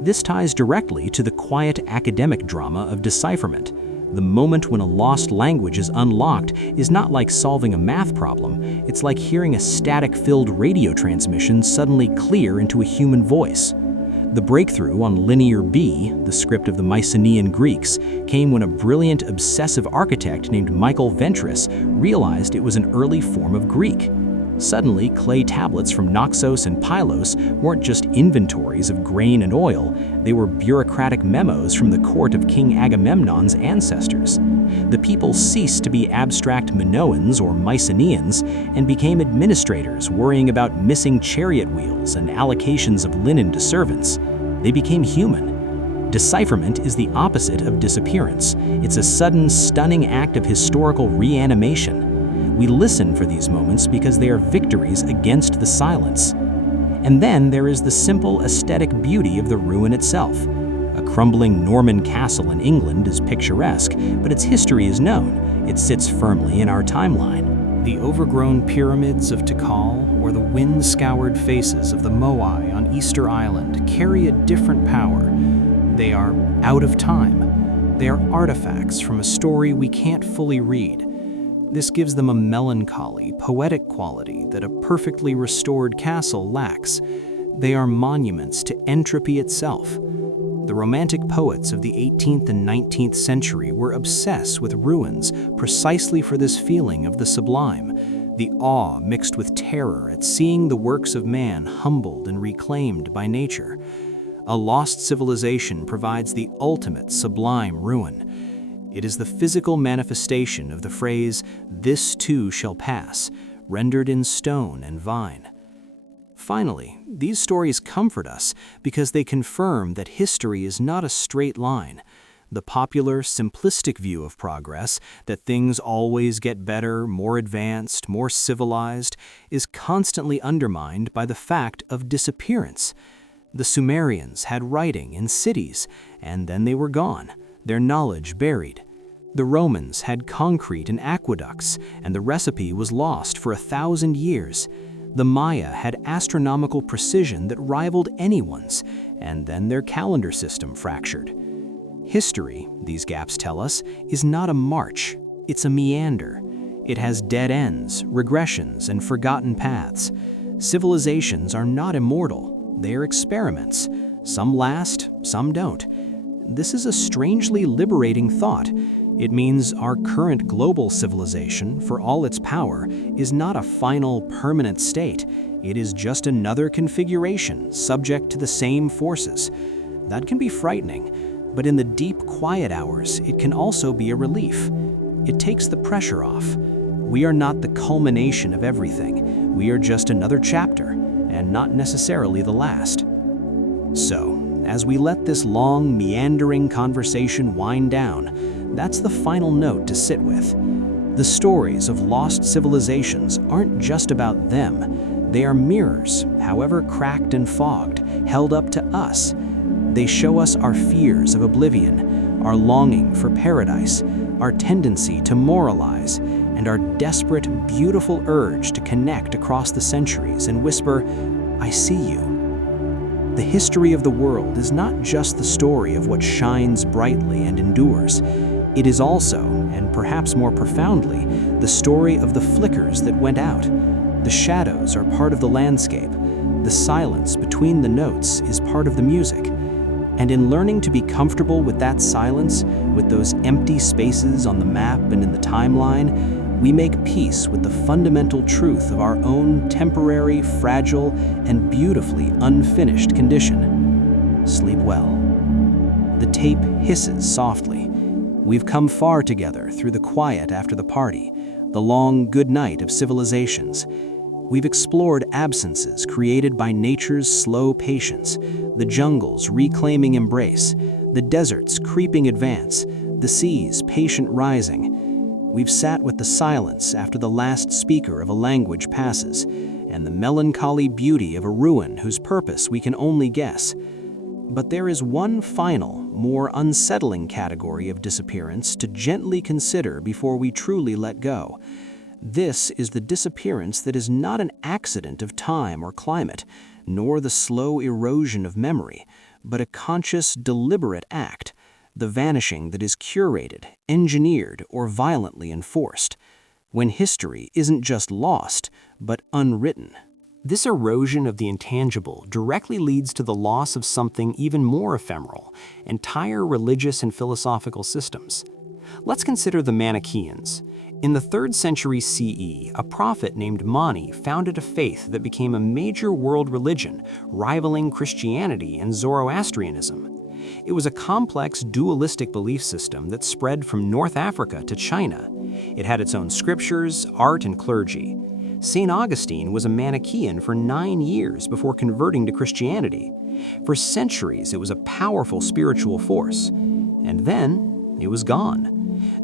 This ties directly to the quiet academic drama of decipherment. The moment when a lost language is unlocked is not like solving a math problem, it's like hearing a static-filled radio transmission suddenly clear into a human voice. The breakthrough on Linear B, the script of the Mycenaean Greeks, came when a brilliant obsessive architect named Michael Ventris realized it was an early form of Greek. Suddenly, clay tablets from Naxos and Pylos weren't just inventories of grain and oil, they were bureaucratic memos from the court of King Agamemnon's ancestors. The people ceased to be abstract Minoans or Mycenaeans and became administrators worrying about missing chariot wheels and allocations of linen to servants. They became human. Decipherment is the opposite of disappearance. It's a sudden, stunning act of historical reanimation. We listen for these moments because they are victories against the silence. And then there is the simple aesthetic beauty of the ruin itself. A crumbling Norman castle in England is picturesque, but its history is known. It sits firmly in our timeline. The overgrown pyramids of Tikal or the wind-scoured faces of the Moai on Easter Island carry a different power. They are out of time. They are artifacts from a story we can't fully read. This gives them a melancholy, poetic quality that a perfectly restored castle lacks. They are monuments to entropy itself. The Romantic poets of the 18th and 19th century were obsessed with ruins precisely for this feeling of the sublime, the awe mixed with terror at seeing the works of man humbled and reclaimed by nature. A lost civilization provides the ultimate sublime ruin. It is the physical manifestation of the phrase, "This too shall pass," rendered in stone and vine. Finally, these stories comfort us because they confirm that history is not a straight line. The popular, simplistic view of progress, that things always get better, more advanced, more civilized, is constantly undermined by the fact of disappearance. The Sumerians had writing in cities, and then they were gone, their knowledge buried. The Romans had concrete and aqueducts, and the recipe was lost for 1,000 years. The Maya had astronomical precision that rivaled anyone's, and then their calendar system fractured. History, these gaps tell us, is not a march, it's a meander. It has dead ends, regressions, and forgotten paths. Civilizations are not immortal, they are experiments. Some last, some don't. This is a strangely liberating thought. It means our current global civilization, for all its power, is not a final, permanent state. It is just another configuration, subject to the same forces. That can be frightening, but in the deep, quiet hours, it can also be a relief. It takes the pressure off. We are not the culmination of everything. We are just another chapter, and not necessarily the last. So, as we let this long, meandering conversation wind down, that's the final note to sit with. The stories of lost civilizations aren't just about them. They are mirrors, however cracked and fogged, held up to us. They show us our fears of oblivion, our longing for paradise, our tendency to moralize, and our desperate, beautiful urge to connect across the centuries and whisper, "I see you." The history of the world is not just the story of what shines brightly and endures. It is also, and perhaps more profoundly, the story of the flickers that went out. The shadows are part of the landscape. The silence between the notes is part of the music. And in learning to be comfortable with that silence, with those empty spaces on the map and in the timeline, we make peace with the fundamental truth of our own temporary, fragile, and beautifully unfinished condition. Sleep well. The tape hisses softly. We've come far together through the quiet after the party, the long good night of civilizations. We've explored absences created by nature's slow patience, the jungle's reclaiming embrace, the desert's creeping advance, the sea's patient rising. We've sat with the silence after the last speaker of a language passes, and the melancholy beauty of a ruin whose purpose we can only guess. But there is one final, more unsettling category of disappearance to gently consider before we truly let go. This is the disappearance that is not an accident of time or climate, nor the slow erosion of memory, but a conscious, deliberate act, the vanishing that is curated, engineered, or violently enforced, when history isn't just lost, but unwritten. This erosion of the intangible directly leads to the loss of something even more ephemeral, entire religious and philosophical systems. Let's consider the Manichaeans. In the 3rd century CE, a prophet named Mani founded a faith that became a major world religion, rivaling Christianity and Zoroastrianism. It was a complex dualistic belief system that spread from North Africa to China. It had its own scriptures, art, and clergy. St. Augustine was a Manichaean for 9 years before converting to Christianity. For centuries, it was a powerful spiritual force. And then, it was gone.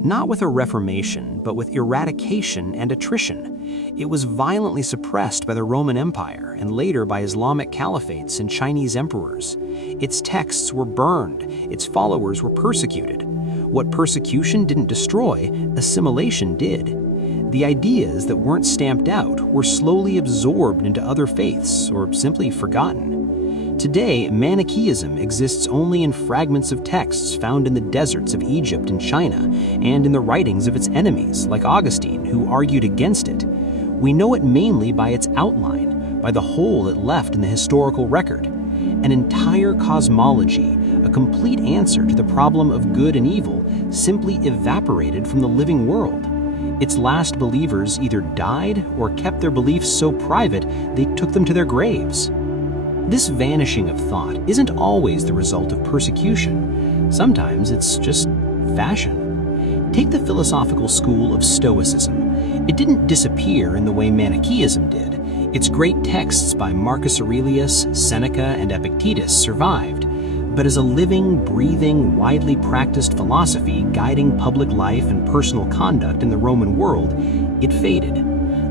Not with a reformation, but with eradication and attrition. It was violently suppressed by the Roman Empire and later by Islamic caliphates and Chinese emperors. Its texts were burned, its followers were persecuted. What persecution didn't destroy, assimilation did. The ideas that weren't stamped out were slowly absorbed into other faiths or simply forgotten. Today, Manichaeism exists only in fragments of texts found in the deserts of Egypt and China, and in the writings of its enemies, like Augustine, who argued against it. We know it mainly by its outline, by the hole it left in the historical record. An entire cosmology, a complete answer to the problem of good and evil, simply evaporated from the living world. Its last believers either died or kept their beliefs so private they took them to their graves. This vanishing of thought isn't always the result of persecution. Sometimes it's just fashion. Take the philosophical school of Stoicism. It didn't disappear in the way Manichaeism did. Its great texts by Marcus Aurelius, Seneca, and Epictetus survived. But as a living, breathing, widely practiced philosophy guiding public life and personal conduct in the Roman world, it faded.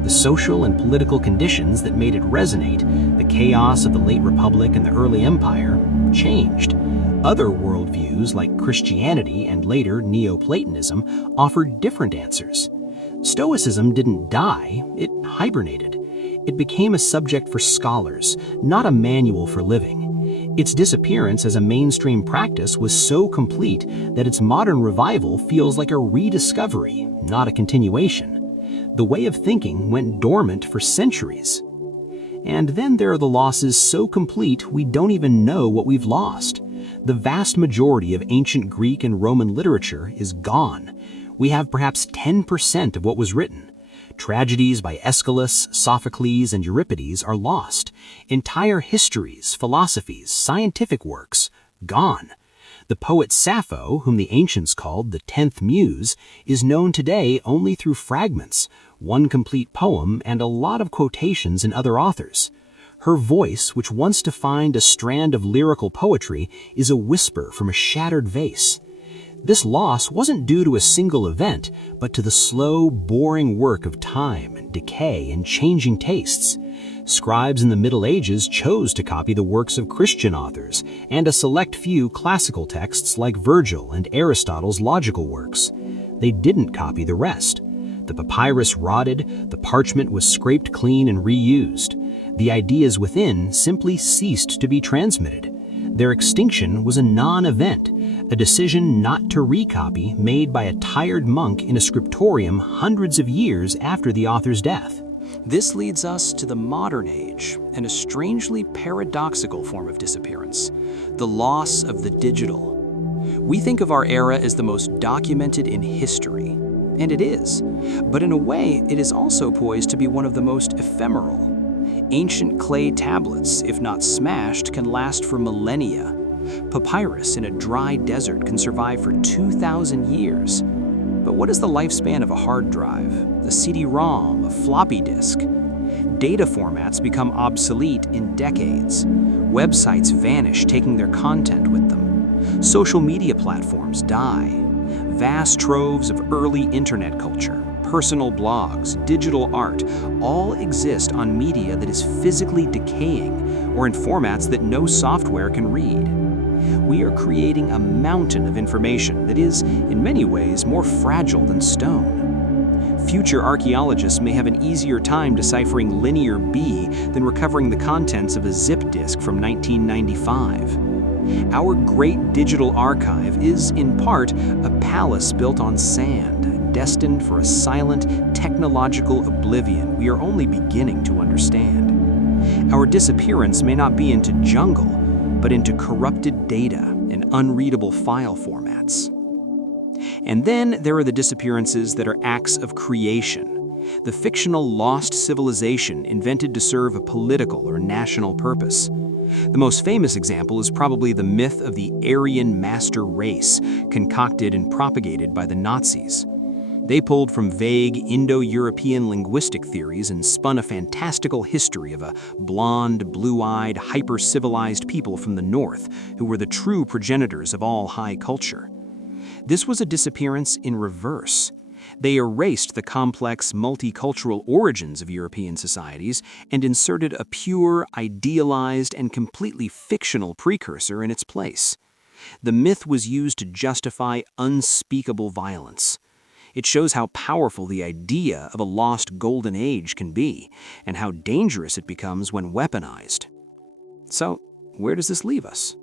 The social and political conditions that made it resonate, the chaos of the late Republic and the early Empire, changed. Other worldviews like Christianity and later Neoplatonism offered different answers. Stoicism didn't die, it hibernated. It became a subject for scholars, not a manual for living. Its disappearance as a mainstream practice was so complete that its modern revival feels like a rediscovery, not a continuation. The way of thinking went dormant for centuries. And then there are the losses so complete we don't even know what we've lost. The vast majority of ancient Greek and Roman literature is gone. We have perhaps 10% of what was written. Tragedies by Aeschylus, Sophocles, and Euripides are lost. Entire histories, philosophies, scientific works, gone. The poet Sappho, whom the ancients called the 10th Muse, is known today only through fragments, one complete poem and a lot of quotations in other authors. Her voice, which once defined a strand of lyrical poetry, is a whisper from a shattered vase. This loss wasn't due to a single event, but to the slow, boring work of time and decay and changing tastes. Scribes in the Middle Ages chose to copy the works of Christian authors and a select few classical texts like Virgil and Aristotle's logical works. They didn't copy the rest. The papyrus rotted, the parchment was scraped clean and reused. The ideas within simply ceased to be transmitted. Their extinction was a non-event, a decision not to recopy made by a tired monk in a scriptorium hundreds of years after the author's death. This leads us to the modern age and a strangely paradoxical form of disappearance, the loss of the digital. We think of our era as the most documented in history, and it is, but in a way it is also poised to be one of the most ephemeral. Ancient clay tablets, if not smashed, can last for millennia. Papyrus in a dry desert can survive for 2,000 years. But what is the lifespan of a hard drive, a CD-ROM, a floppy disk? Data formats become obsolete in decades. Websites vanish, taking their content with them. Social media platforms die. Vast troves of early internet culture, personal blogs, digital art, all exist on media that is physically decaying or in formats that no software can read. We are creating a mountain of information that is, in many ways, more fragile than stone. Future archaeologists may have an easier time deciphering linear B than recovering the contents of a zip disk from 1995. Our great digital archive is, in part, a palace built on sand, destined for a silent, technological oblivion we are only beginning to understand. Our disappearance may not be into jungle, but into corrupted data and unreadable file formats. And then there are the disappearances that are acts of creation, the fictional lost civilization invented to serve a political or national purpose. The most famous example is probably the myth of the Aryan master race, concocted and propagated by the Nazis. They pulled from vague Indo-European linguistic theories and spun a fantastical history of a blonde, blue-eyed, hyper-civilized people from the north who were the true progenitors of all high culture. This was a disappearance in reverse. They erased the complex, multicultural origins of European societies and inserted a pure, idealized, and completely fictional precursor in its place. The myth was used to justify unspeakable violence. It shows how powerful the idea of a lost golden age can be, and how dangerous it becomes when weaponized. So, where does this leave us?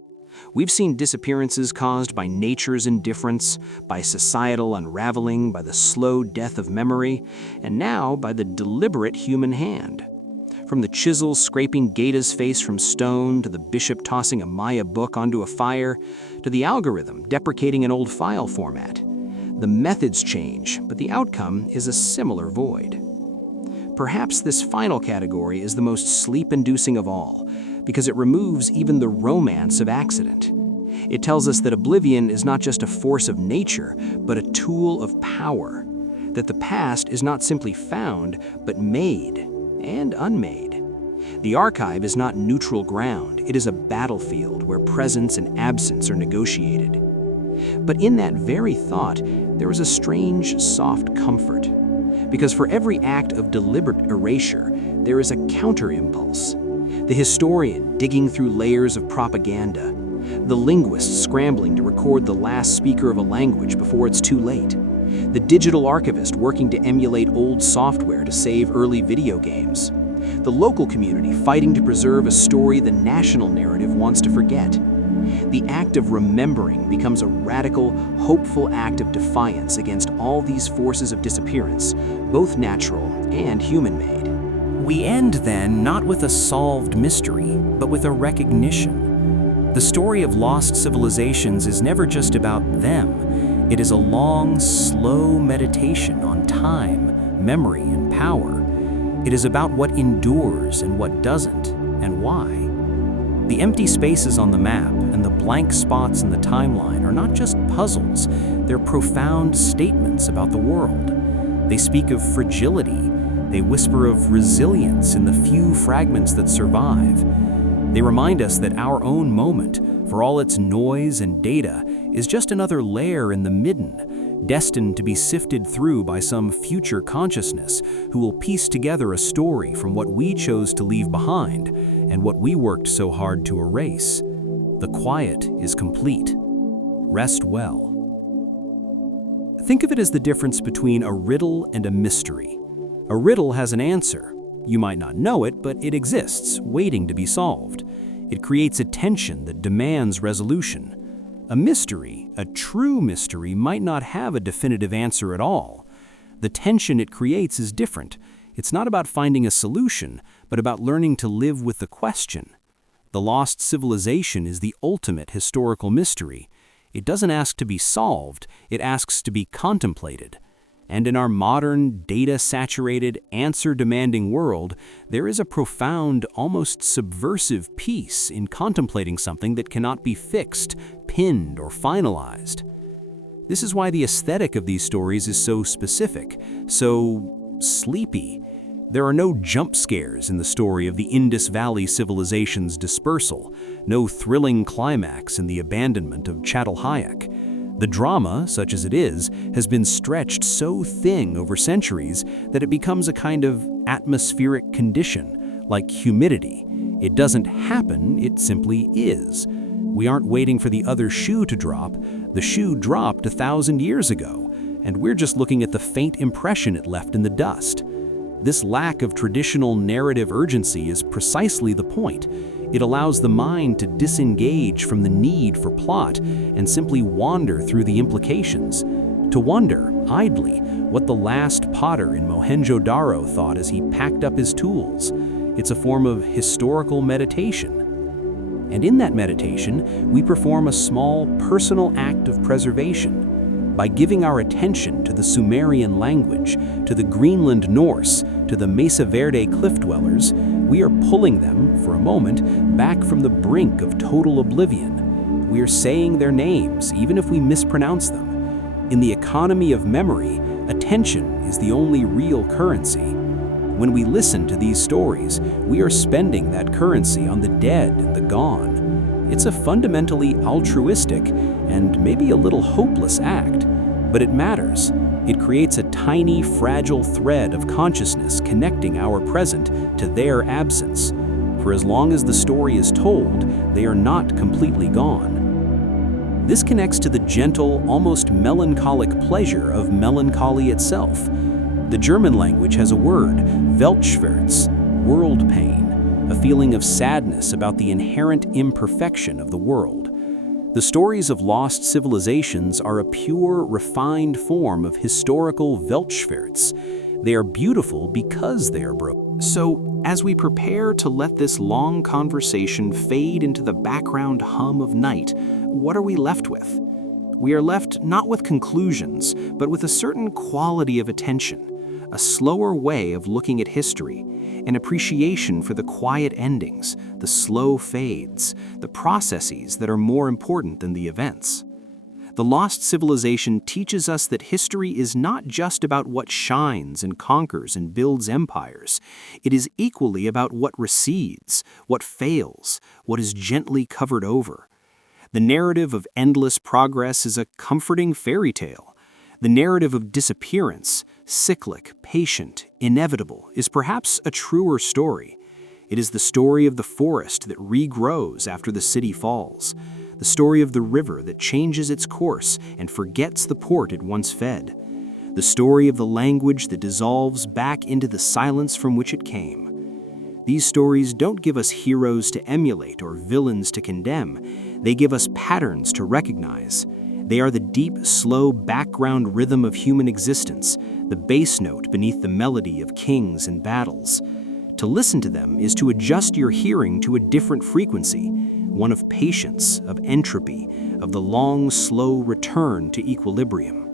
We've seen disappearances caused by nature's indifference, by societal unraveling, by the slow death of memory, and now by the deliberate human hand. From the chisel scraping Geta's face from stone, to the bishop tossing a Maya book onto a fire, to the algorithm deprecating an old file format. The methods change, but the outcome is a similar void. Perhaps this final category is the most sleep-inducing of all, because it removes even the romance of accident. It tells us that oblivion is not just a force of nature, but a tool of power, that the past is not simply found, but made and unmade. The archive is not neutral ground, it is a battlefield where presence and absence are negotiated. But in that very thought, there is a strange, soft comfort. Because for every act of deliberate erasure, there is a counter-impulse. The historian digging through layers of propaganda, the linguist scrambling to record the last speaker of a language before it's too late, the digital archivist working to emulate old software to save early video games, the local community fighting to preserve a story the national narrative wants to forget. The act of remembering becomes a radical, hopeful act of defiance against all these forces of disappearance, both natural and human-made. We end then not with a solved mystery, but with a recognition. The story of lost civilizations is never just about them. It is a long, slow meditation on time, memory, and power. It is about what endures and what doesn't, and why. The empty spaces on the map and the blank spots in the timeline are not just puzzles, they're profound statements about the world. They speak of fragility, they whisper of resilience in the few fragments that survive. They remind us that our own moment, for all its noise and data, is just another layer in the midden, destined to be sifted through by some future consciousness who will piece together a story from what we chose to leave behind and what we worked so hard to erase. The quiet is complete. Rest well. Think of it as the difference between a riddle and a mystery. A riddle has an answer. You might not know it, but it exists, waiting to be solved. It creates a tension that demands resolution. A mystery, a true mystery, might not have a definitive answer at all. The tension it creates is different. It's not about finding a solution, but about learning to live with the question. The lost civilization is the ultimate historical mystery. It doesn't ask to be solved, it asks to be contemplated. And in our modern, data-saturated, answer-demanding world, there is a profound, almost subversive peace in contemplating something that cannot be fixed, pinned, or finalized. This is why the aesthetic of these stories is so specific, so sleepy. There are no jump scares in the story of the Indus Valley civilization's dispersal, no thrilling climax in the abandonment of Çatalhöyük. The drama, such as it is, has been stretched so thin over centuries that it becomes a kind of atmospheric condition, like humidity. It doesn't happen, it simply is. We aren't waiting for the other shoe to drop. The shoe dropped 1,000 years ago, and we're just looking at the faint impression it left in the dust. This lack of traditional narrative urgency is precisely the point. It allows the mind to disengage from the need for plot and simply wander through the implications. To wonder, idly, what the last potter in Mohenjo-Daro thought as he packed up his tools. It's a form of historical meditation. And in that meditation, we perform a small, personal act of preservation. By giving our attention to the Sumerian language, to the Greenland Norse, to the Mesa Verde cliff dwellers, we are pulling them, for a moment, back from the brink of total oblivion. We are saying their names, even if we mispronounce them. In the economy of memory, attention is the only real currency. When we listen to these stories, we are spending that currency on the dead and the gone. It's a fundamentally altruistic and maybe a little hopeless act, but it matters. It creates a tiny, fragile thread of consciousness connecting our present to their absence. For as long as the story is told, they are not completely gone. This connects to the gentle, almost melancholic pleasure of melancholy itself. The German language has a word, Weltschmerz, world pain, a feeling of sadness about the inherent imperfection of the world. The stories of lost civilizations are a pure, refined form of historical Weltschmerz. They are beautiful because they are broken. So, as we prepare to let this long conversation fade into the background hum of night, what are we left with? We are left not with conclusions, but with a certain quality of attention, a slower way of looking at history, an appreciation for the quiet endings, the slow fades, the processes that are more important than the events. The lost civilization teaches us that history is not just about what shines and conquers and builds empires. It is equally about what recedes, what fails, what is gently covered over. The narrative of endless progress is a comforting fairy tale. The narrative of disappearance, cyclic, patient, inevitable, is perhaps a truer story. It is the story of the forest that regrows after the city falls, the story of the river that changes its course and forgets the port it once fed, the story of the language that dissolves back into the silence from which it came. These stories don't give us heroes to emulate or villains to condemn. They give us patterns to recognize. They are the deep, slow background rhythm of human existence, the bass note beneath the melody of kings and battles. To listen to them is to adjust your hearing to a different frequency, one of patience, of entropy, of the long, slow return to equilibrium.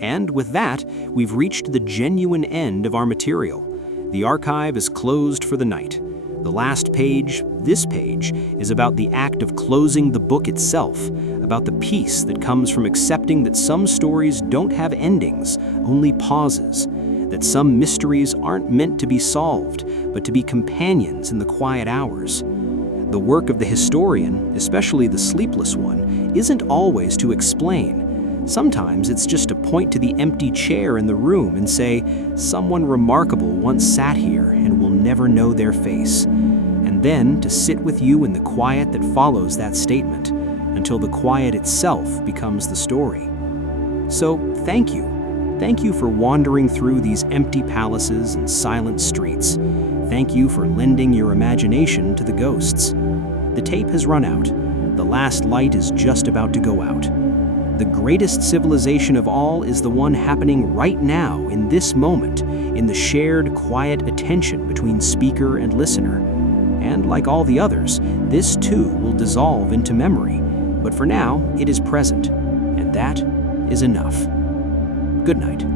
And with that, we've reached the genuine end of our material. The archive is closed for the night. The last page, this page, is about the act of closing the book itself, about the peace that comes from accepting that some stories don't have endings, only pauses, that some mysteries aren't meant to be solved, but to be companions in the quiet hours. The work of the historian, especially the sleepless one, isn't always to explain. Sometimes it's just to point to the empty chair in the room and say, someone remarkable once sat here and will never know their face. And then to sit with you in the quiet that follows that statement, until the quiet itself becomes the story. So, thank you. Thank you for wandering through these empty palaces and silent streets. Thank you for lending your imagination to the ghosts. The tape has run out. The last light is just about to go out. The greatest civilization of all is the one happening right now, in this moment, in the shared, quiet attention between speaker and listener. And like all the others, this too will dissolve into memory. But for now, it is present, and that is enough. Good night.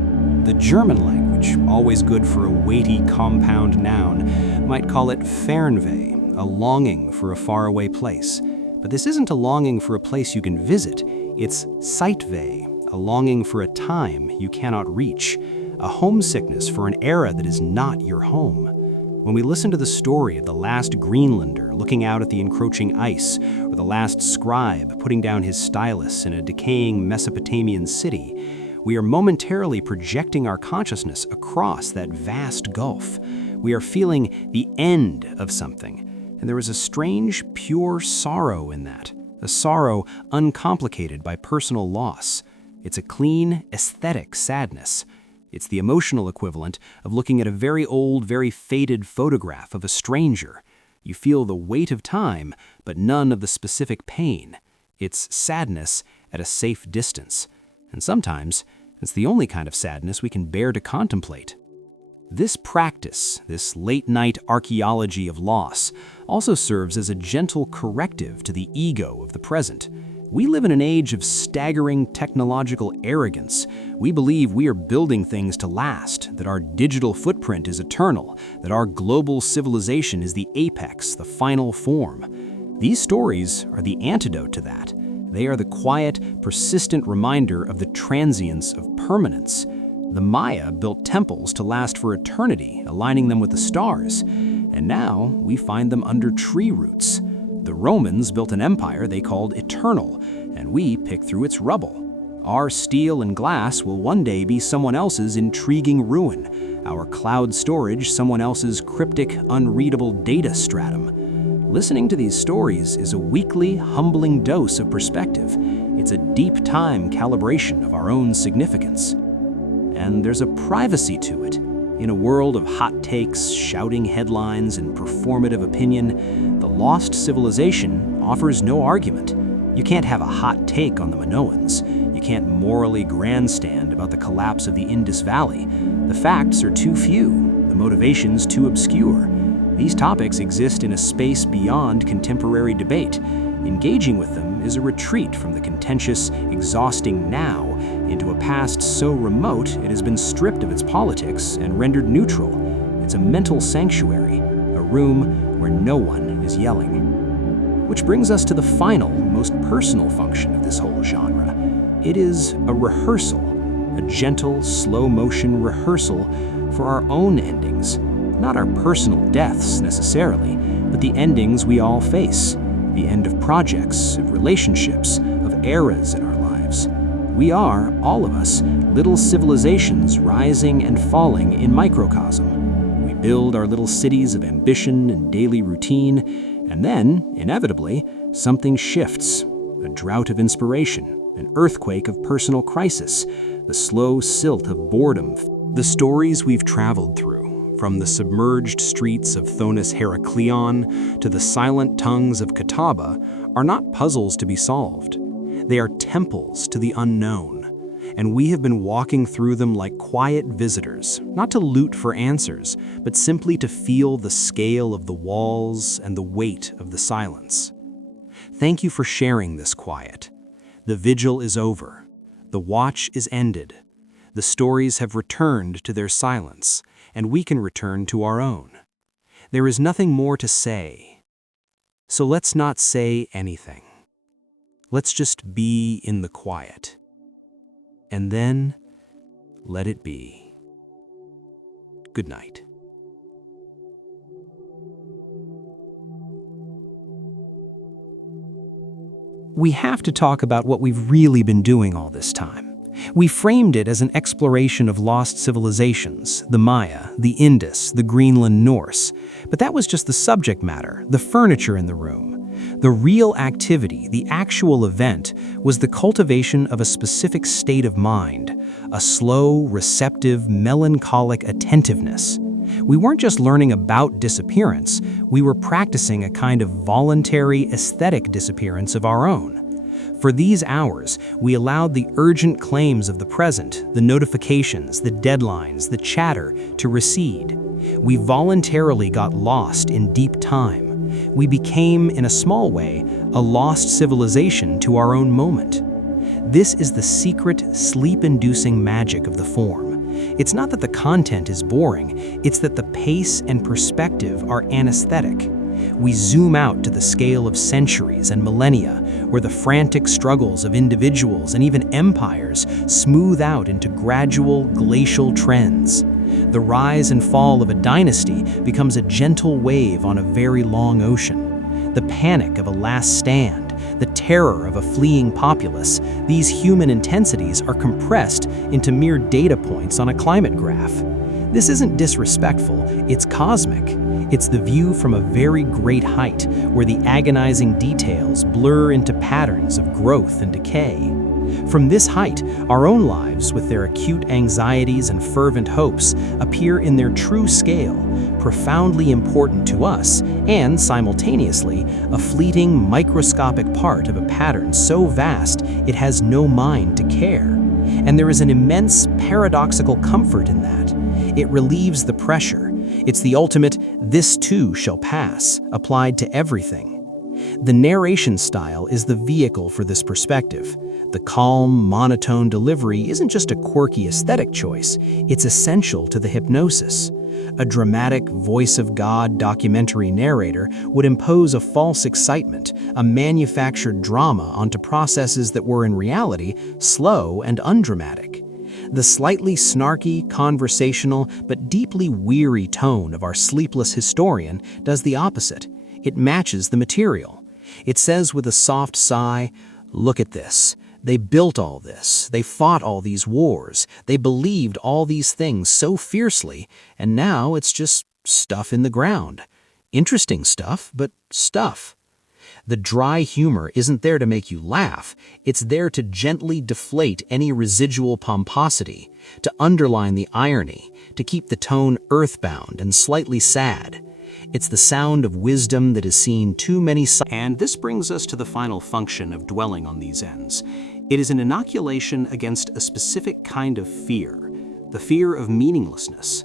The German language, always good for a weighty compound noun, might call it Fernweh, a longing for a faraway place. But this isn't a longing for a place you can visit. It's Zeitweh, a longing for a time you cannot reach, a homesickness for an era that is not your home. When we listen to the story of the last Greenlander looking out at the encroaching ice, or the last scribe putting down his stylus in a decaying Mesopotamian city, we are momentarily projecting our consciousness across that vast gulf. We are feeling the end of something, and there is a strange, pure sorrow in that, a sorrow uncomplicated by personal loss. It's a clean, aesthetic sadness. It's the emotional equivalent of looking at a very old, very faded photograph of a stranger. You feel the weight of time, but none of the specific pain. It's sadness at a safe distance. And sometimes, it's the only kind of sadness we can bear to contemplate. This practice, this late-night archaeology of loss, also serves as a gentle corrective to the ego of the present. We live in an age of staggering technological arrogance. We believe we are building things to last, that our digital footprint is eternal, that our global civilization is the apex, the final form. These stories are the antidote to that. They are the quiet, persistent reminder of the transience of permanence. The Maya built temples to last for eternity, aligning them with the stars. And now we find them under tree roots. The Romans built an empire they called eternal, and we pick through its rubble. Our steel and glass will one day be someone else's intriguing ruin, our cloud storage someone else's cryptic, unreadable data stratum. Listening to these stories is a weekly, humbling dose of perspective. It's a deep time calibration of our own significance. And there's a privacy to it. In a world of hot takes, shouting headlines, and performative opinion, the lost civilization offers no argument. You can't have a hot take on the Minoans. You can't morally grandstand about the collapse of the Indus Valley. The facts are too few, the motivations too obscure. These topics exist in a space beyond contemporary debate. Engaging with them is a retreat from the contentious, exhausting now into a past so remote it has been stripped of its politics and rendered neutral. It's a mental sanctuary, a room where no one is yelling. Which brings us to the final, most personal function of this whole genre. It is a rehearsal, a gentle, slow-motion rehearsal for our own endings. Not our personal deaths, necessarily, but the endings we all face. The end of projects, of relationships, of eras in our lives. We are, all of us, little civilizations rising and falling in microcosm. We build our little cities of ambition and daily routine, and then, inevitably, something shifts. A drought of inspiration, an earthquake of personal crisis, the slow silt of boredom. The stories we've traveled through, from the submerged streets of Thonis Heraklion to the silent tongues of Catawba, are not puzzles to be solved. They are temples to the unknown, and we have been walking through them like quiet visitors, not to loot for answers, but simply to feel the scale of the walls and the weight of the silence. Thank you for sharing this quiet. The vigil is over. The watch is ended. The stories have returned to their silence, and we can return to our own. There is nothing more to say. So let's not say anything. Let's just be in the quiet. And then, let it be. Good night. We have to talk about what we've really been doing all this time. We framed it as an exploration of lost civilizations, the Maya, the Indus, the Greenland Norse. But that was just the subject matter, the furniture in the room. The real activity, the actual event, was the cultivation of a specific state of mind, a slow, receptive, melancholic attentiveness. We weren't just learning about disappearance, we were practicing a kind of voluntary aesthetic disappearance of our own. For these hours, we allowed the urgent claims of the present, the notifications, the deadlines, the chatter, to recede. We voluntarily got lost in deep time. We became, in a small way, a lost civilization to our own moment. This is the secret, sleep-inducing magic of the form. It's not that the content is boring, it's that the pace and perspective are anesthetic. We zoom out to the scale of centuries and millennia, where the frantic struggles of individuals and even empires smooth out into gradual glacial trends. The rise and fall of a dynasty becomes a gentle wave on a very long ocean. The panic of a last stand, the terror of a fleeing populace, these human intensities are compressed into mere data points on a climate graph. This isn't disrespectful, it's cosmic. It's the view from a very great height, where the agonizing details blur into patterns of growth and decay. From this height, our own lives, with their acute anxieties and fervent hopes, appear in their true scale, profoundly important to us, and simultaneously, a fleeting, microscopic part of a pattern so vast it has no mind to care. And there is an immense, paradoxical comfort in that. It relieves the pressure. It's the ultimate, "this too shall pass," applied to everything. The narration style is the vehicle for this perspective. The calm, monotone delivery isn't just a quirky aesthetic choice, it's essential to the hypnosis. A dramatic voice of God documentary narrator would impose a false excitement, a manufactured drama onto processes that were in reality slow and undramatic. The slightly snarky, conversational, but deeply weary tone of our sleepless historian does the opposite. It matches the material. It says with a soft sigh, "Look at this. They built all this. They fought all these wars. They believed all these things so fiercely, and now it's just stuff in the ground. Interesting stuff, but stuff." The dry humor isn't there to make you laugh, it's there to gently deflate any residual pomposity, to underline the irony, to keep the tone earthbound and slightly sad. It's the sound of wisdom that has seen too many And this brings us to the final function of dwelling on these ends. It is an inoculation against a specific kind of fear, the fear of meaninglessness.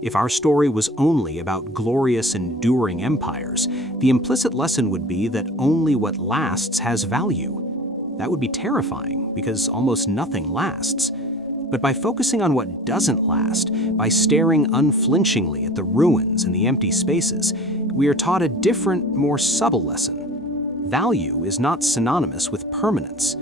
If our story was only about glorious, enduring empires, the implicit lesson would be that only what lasts has value. That would be terrifying, because almost nothing lasts. But by focusing on what doesn't last, by staring unflinchingly at the ruins and the empty spaces, we are taught a different, more subtle lesson. Value is not synonymous with permanence.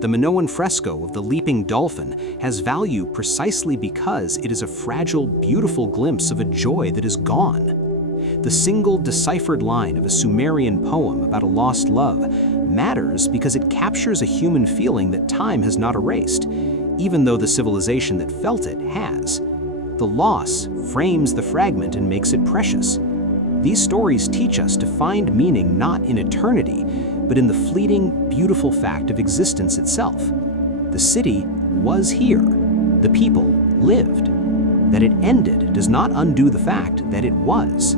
The Minoan fresco of the leaping dolphin has value precisely because it is a fragile, beautiful glimpse of a joy that is gone. The single deciphered line of a Sumerian poem about a lost love matters because it captures a human feeling that time has not erased, even though the civilization that felt it has. The loss frames the fragment and makes it precious. These stories teach us to find meaning not in eternity, but in the fleeting, beautiful fact of existence itself. The city was here. The people lived. That it ended does not undo the fact that it was.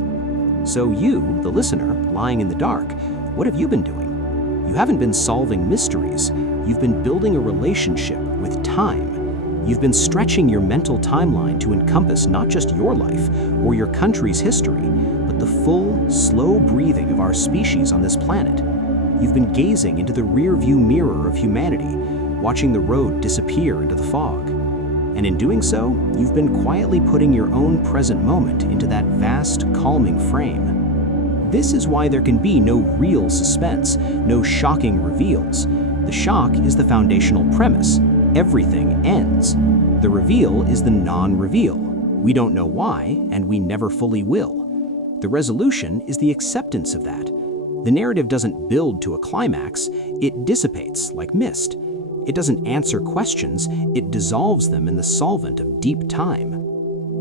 So you, the listener, lying in the dark, what have you been doing? You haven't been solving mysteries. You've been building a relationship with time. You've been stretching your mental timeline to encompass not just your life or your country's history, but the full, slow breathing of our species on this planet. You've been gazing into the rear-view mirror of humanity, watching the road disappear into the fog. And in doing so, you've been quietly putting your own present moment into that vast, calming frame. This is why there can be no real suspense, no shocking reveals. The shock is the foundational premise. Everything ends. The reveal is the non-reveal. We don't know why, and we never fully will. The resolution is the acceptance of that. The narrative doesn't build to a climax, it dissipates like mist. It doesn't answer questions, it dissolves them in the solvent of deep time.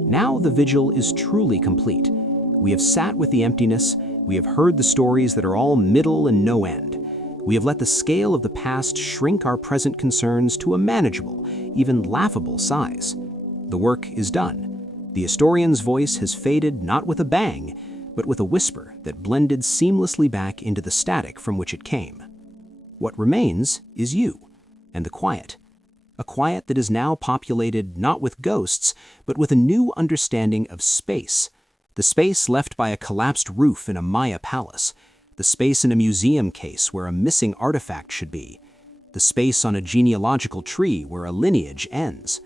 Now the vigil is truly complete. We have sat with the emptiness, we have heard the stories that are all middle and no end. We have let the scale of the past shrink our present concerns to a manageable, even laughable size. The work is done. The historian's voice has faded not with a bang, but with a whisper that blended seamlessly back into the static from which it came. What remains is you and the quiet. A quiet that is now populated not with ghosts, but with a new understanding of space. The space left by a collapsed roof in a Maya palace. The space in a museum case where a missing artifact should be. The space on a genealogical tree where a lineage ends.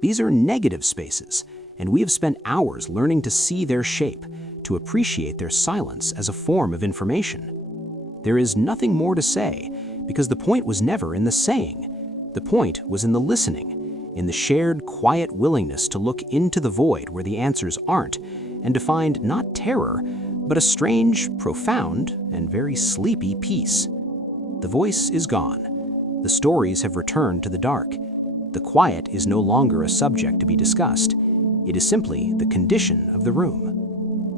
These are negative spaces, and we have spent hours learning to see their shape, to appreciate their silence as a form of information. There is nothing more to say, because the point was never in the saying. The point was in the listening, in the shared quiet willingness to look into the void where the answers aren't, and to find not terror, but a strange, profound, and very sleepy peace. The voice is gone. The stories have returned to the dark. The quiet is no longer a subject to be discussed. It is simply the condition of the room.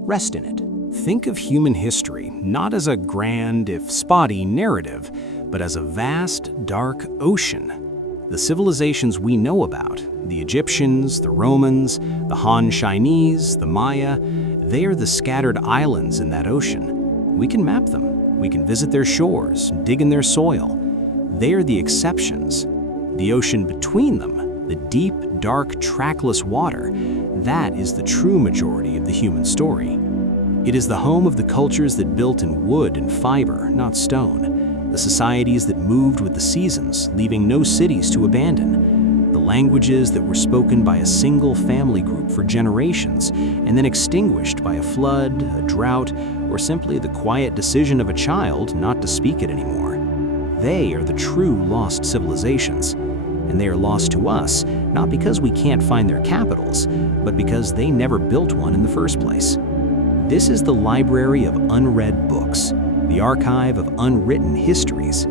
Rest in it. Think of human history not as a grand, if spotty, narrative, but as a vast, dark ocean. The civilizations we know about, the Egyptians, the Romans, the Han Chinese, the Maya, they are the scattered islands in that ocean. We can map them. We can visit their shores, dig in their soil. They are the exceptions. The ocean between them, the deep, dark, trackless water, that is the true majority of the human story. It is the home of the cultures that built in wood and fiber, not stone. The societies that moved with the seasons, leaving no cities to abandon. The languages that were spoken by a single family group for generations and then extinguished by a flood, a drought, or simply the quiet decision of a child not to speak it anymore. They are the true lost civilizations, and they are lost to us not because we can't find their capitals, but because they never built one in the first place. This is the library of unread books, the archive of unwritten histories.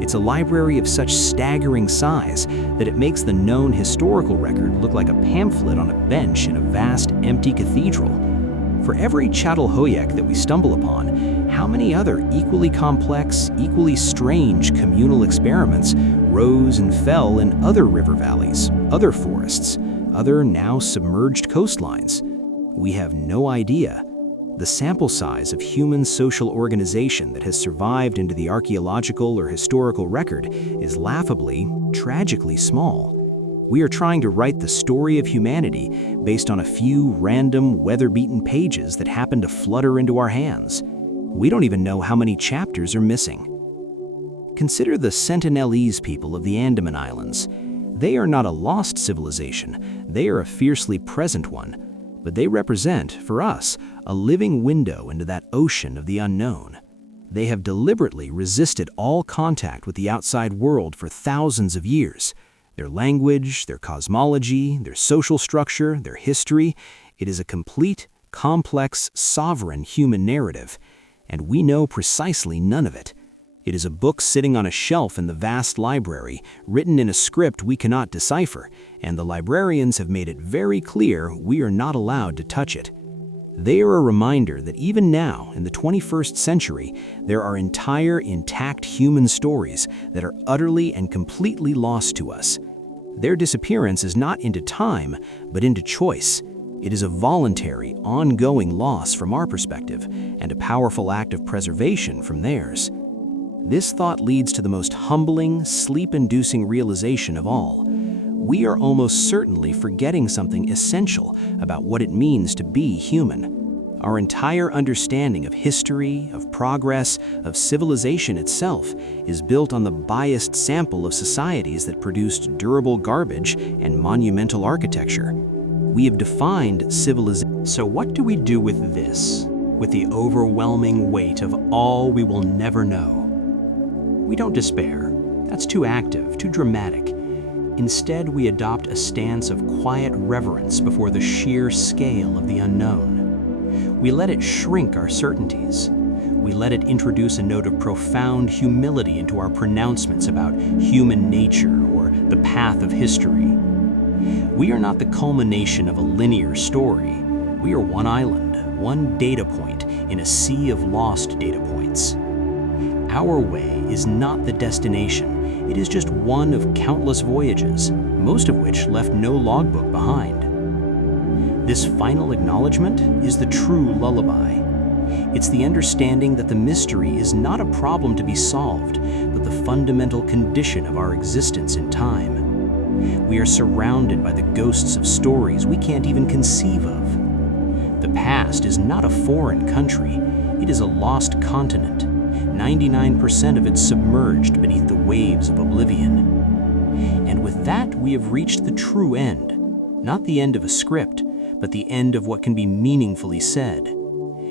It's a library of such staggering size that it makes the known historical record look like a pamphlet on a bench in a vast, empty cathedral. For every Çatalhöyük that we stumble upon, how many other equally complex, equally strange communal experiments rose and fell in other river valleys, other forests, other now submerged coastlines? We have no idea. The sample size of human social organization that has survived into the archaeological or historical record is laughably, tragically small. We are trying to write the story of humanity based on a few random, weather-beaten pages that happen to flutter into our hands. We don't even know how many chapters are missing. Consider the Sentinelese people of the Andaman Islands. They are not a lost civilization, they are a fiercely present one. But they represent, for us, a living window into that ocean of the unknown. They have deliberately resisted all contact with the outside world for thousands of years. Their language, their cosmology, their social structure, their history, it is a complete, complex, sovereign human narrative, and we know precisely none of it. It is a book sitting on a shelf in the vast library, written in a script we cannot decipher, and the librarians have made it very clear we are not allowed to touch it. They are a reminder that even now, in the 21st century, there are entire, intact human stories that are utterly and completely lost to us. Their disappearance is not into time, but into choice. It is a voluntary, ongoing loss from our perspective, and a powerful act of preservation from theirs. This thought leads to the most humbling, sleep-inducing realization of all. We are almost certainly forgetting something essential about what it means to be human. Our entire understanding of history, of progress, of civilization itself is built on the biased sample of societies that produced durable garbage and monumental architecture. We have defined civilization. So what do we do with this, with the overwhelming weight of all we will never know? We don't despair. That's too active, too dramatic. Instead, we adopt a stance of quiet reverence before the sheer scale of the unknown. We let it shrink our certainties. We let it introduce a note of profound humility into our pronouncements about human nature or the path of history. We are not the culmination of a linear story. We are one island, one data point in a sea of lost data points. Our way is not the destination. It is just one of countless voyages, most of which left no logbook behind. This final acknowledgement is the true lullaby. It's the understanding that the mystery is not a problem to be solved, but the fundamental condition of our existence in time. We are surrounded by the ghosts of stories we can't even conceive of. The past is not a foreign country, it is a lost continent. 99% of it submerged beneath the waves of oblivion. And with that, we have reached the true end. Not the end of a script, but the end of what can be meaningfully said.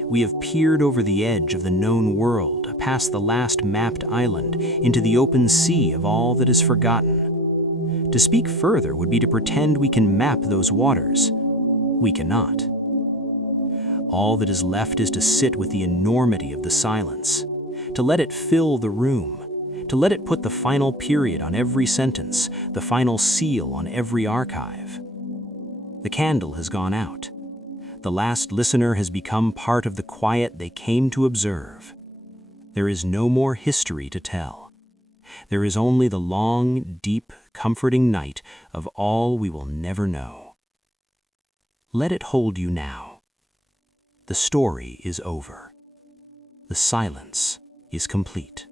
We have peered over the edge of the known world, past the last mapped island, into the open sea of all that is forgotten. To speak further would be to pretend we can map those waters. We cannot. All that is left is to sit with the enormity of the silence, to let it fill the room, to let it put the final period on every sentence, the final seal on every archive. The candle has gone out. The last listener has become part of the quiet they came to observe. There is no more history to tell. There is only the long, deep, comforting night of all we will never know. Let it hold you now. The story is over. The silence is complete.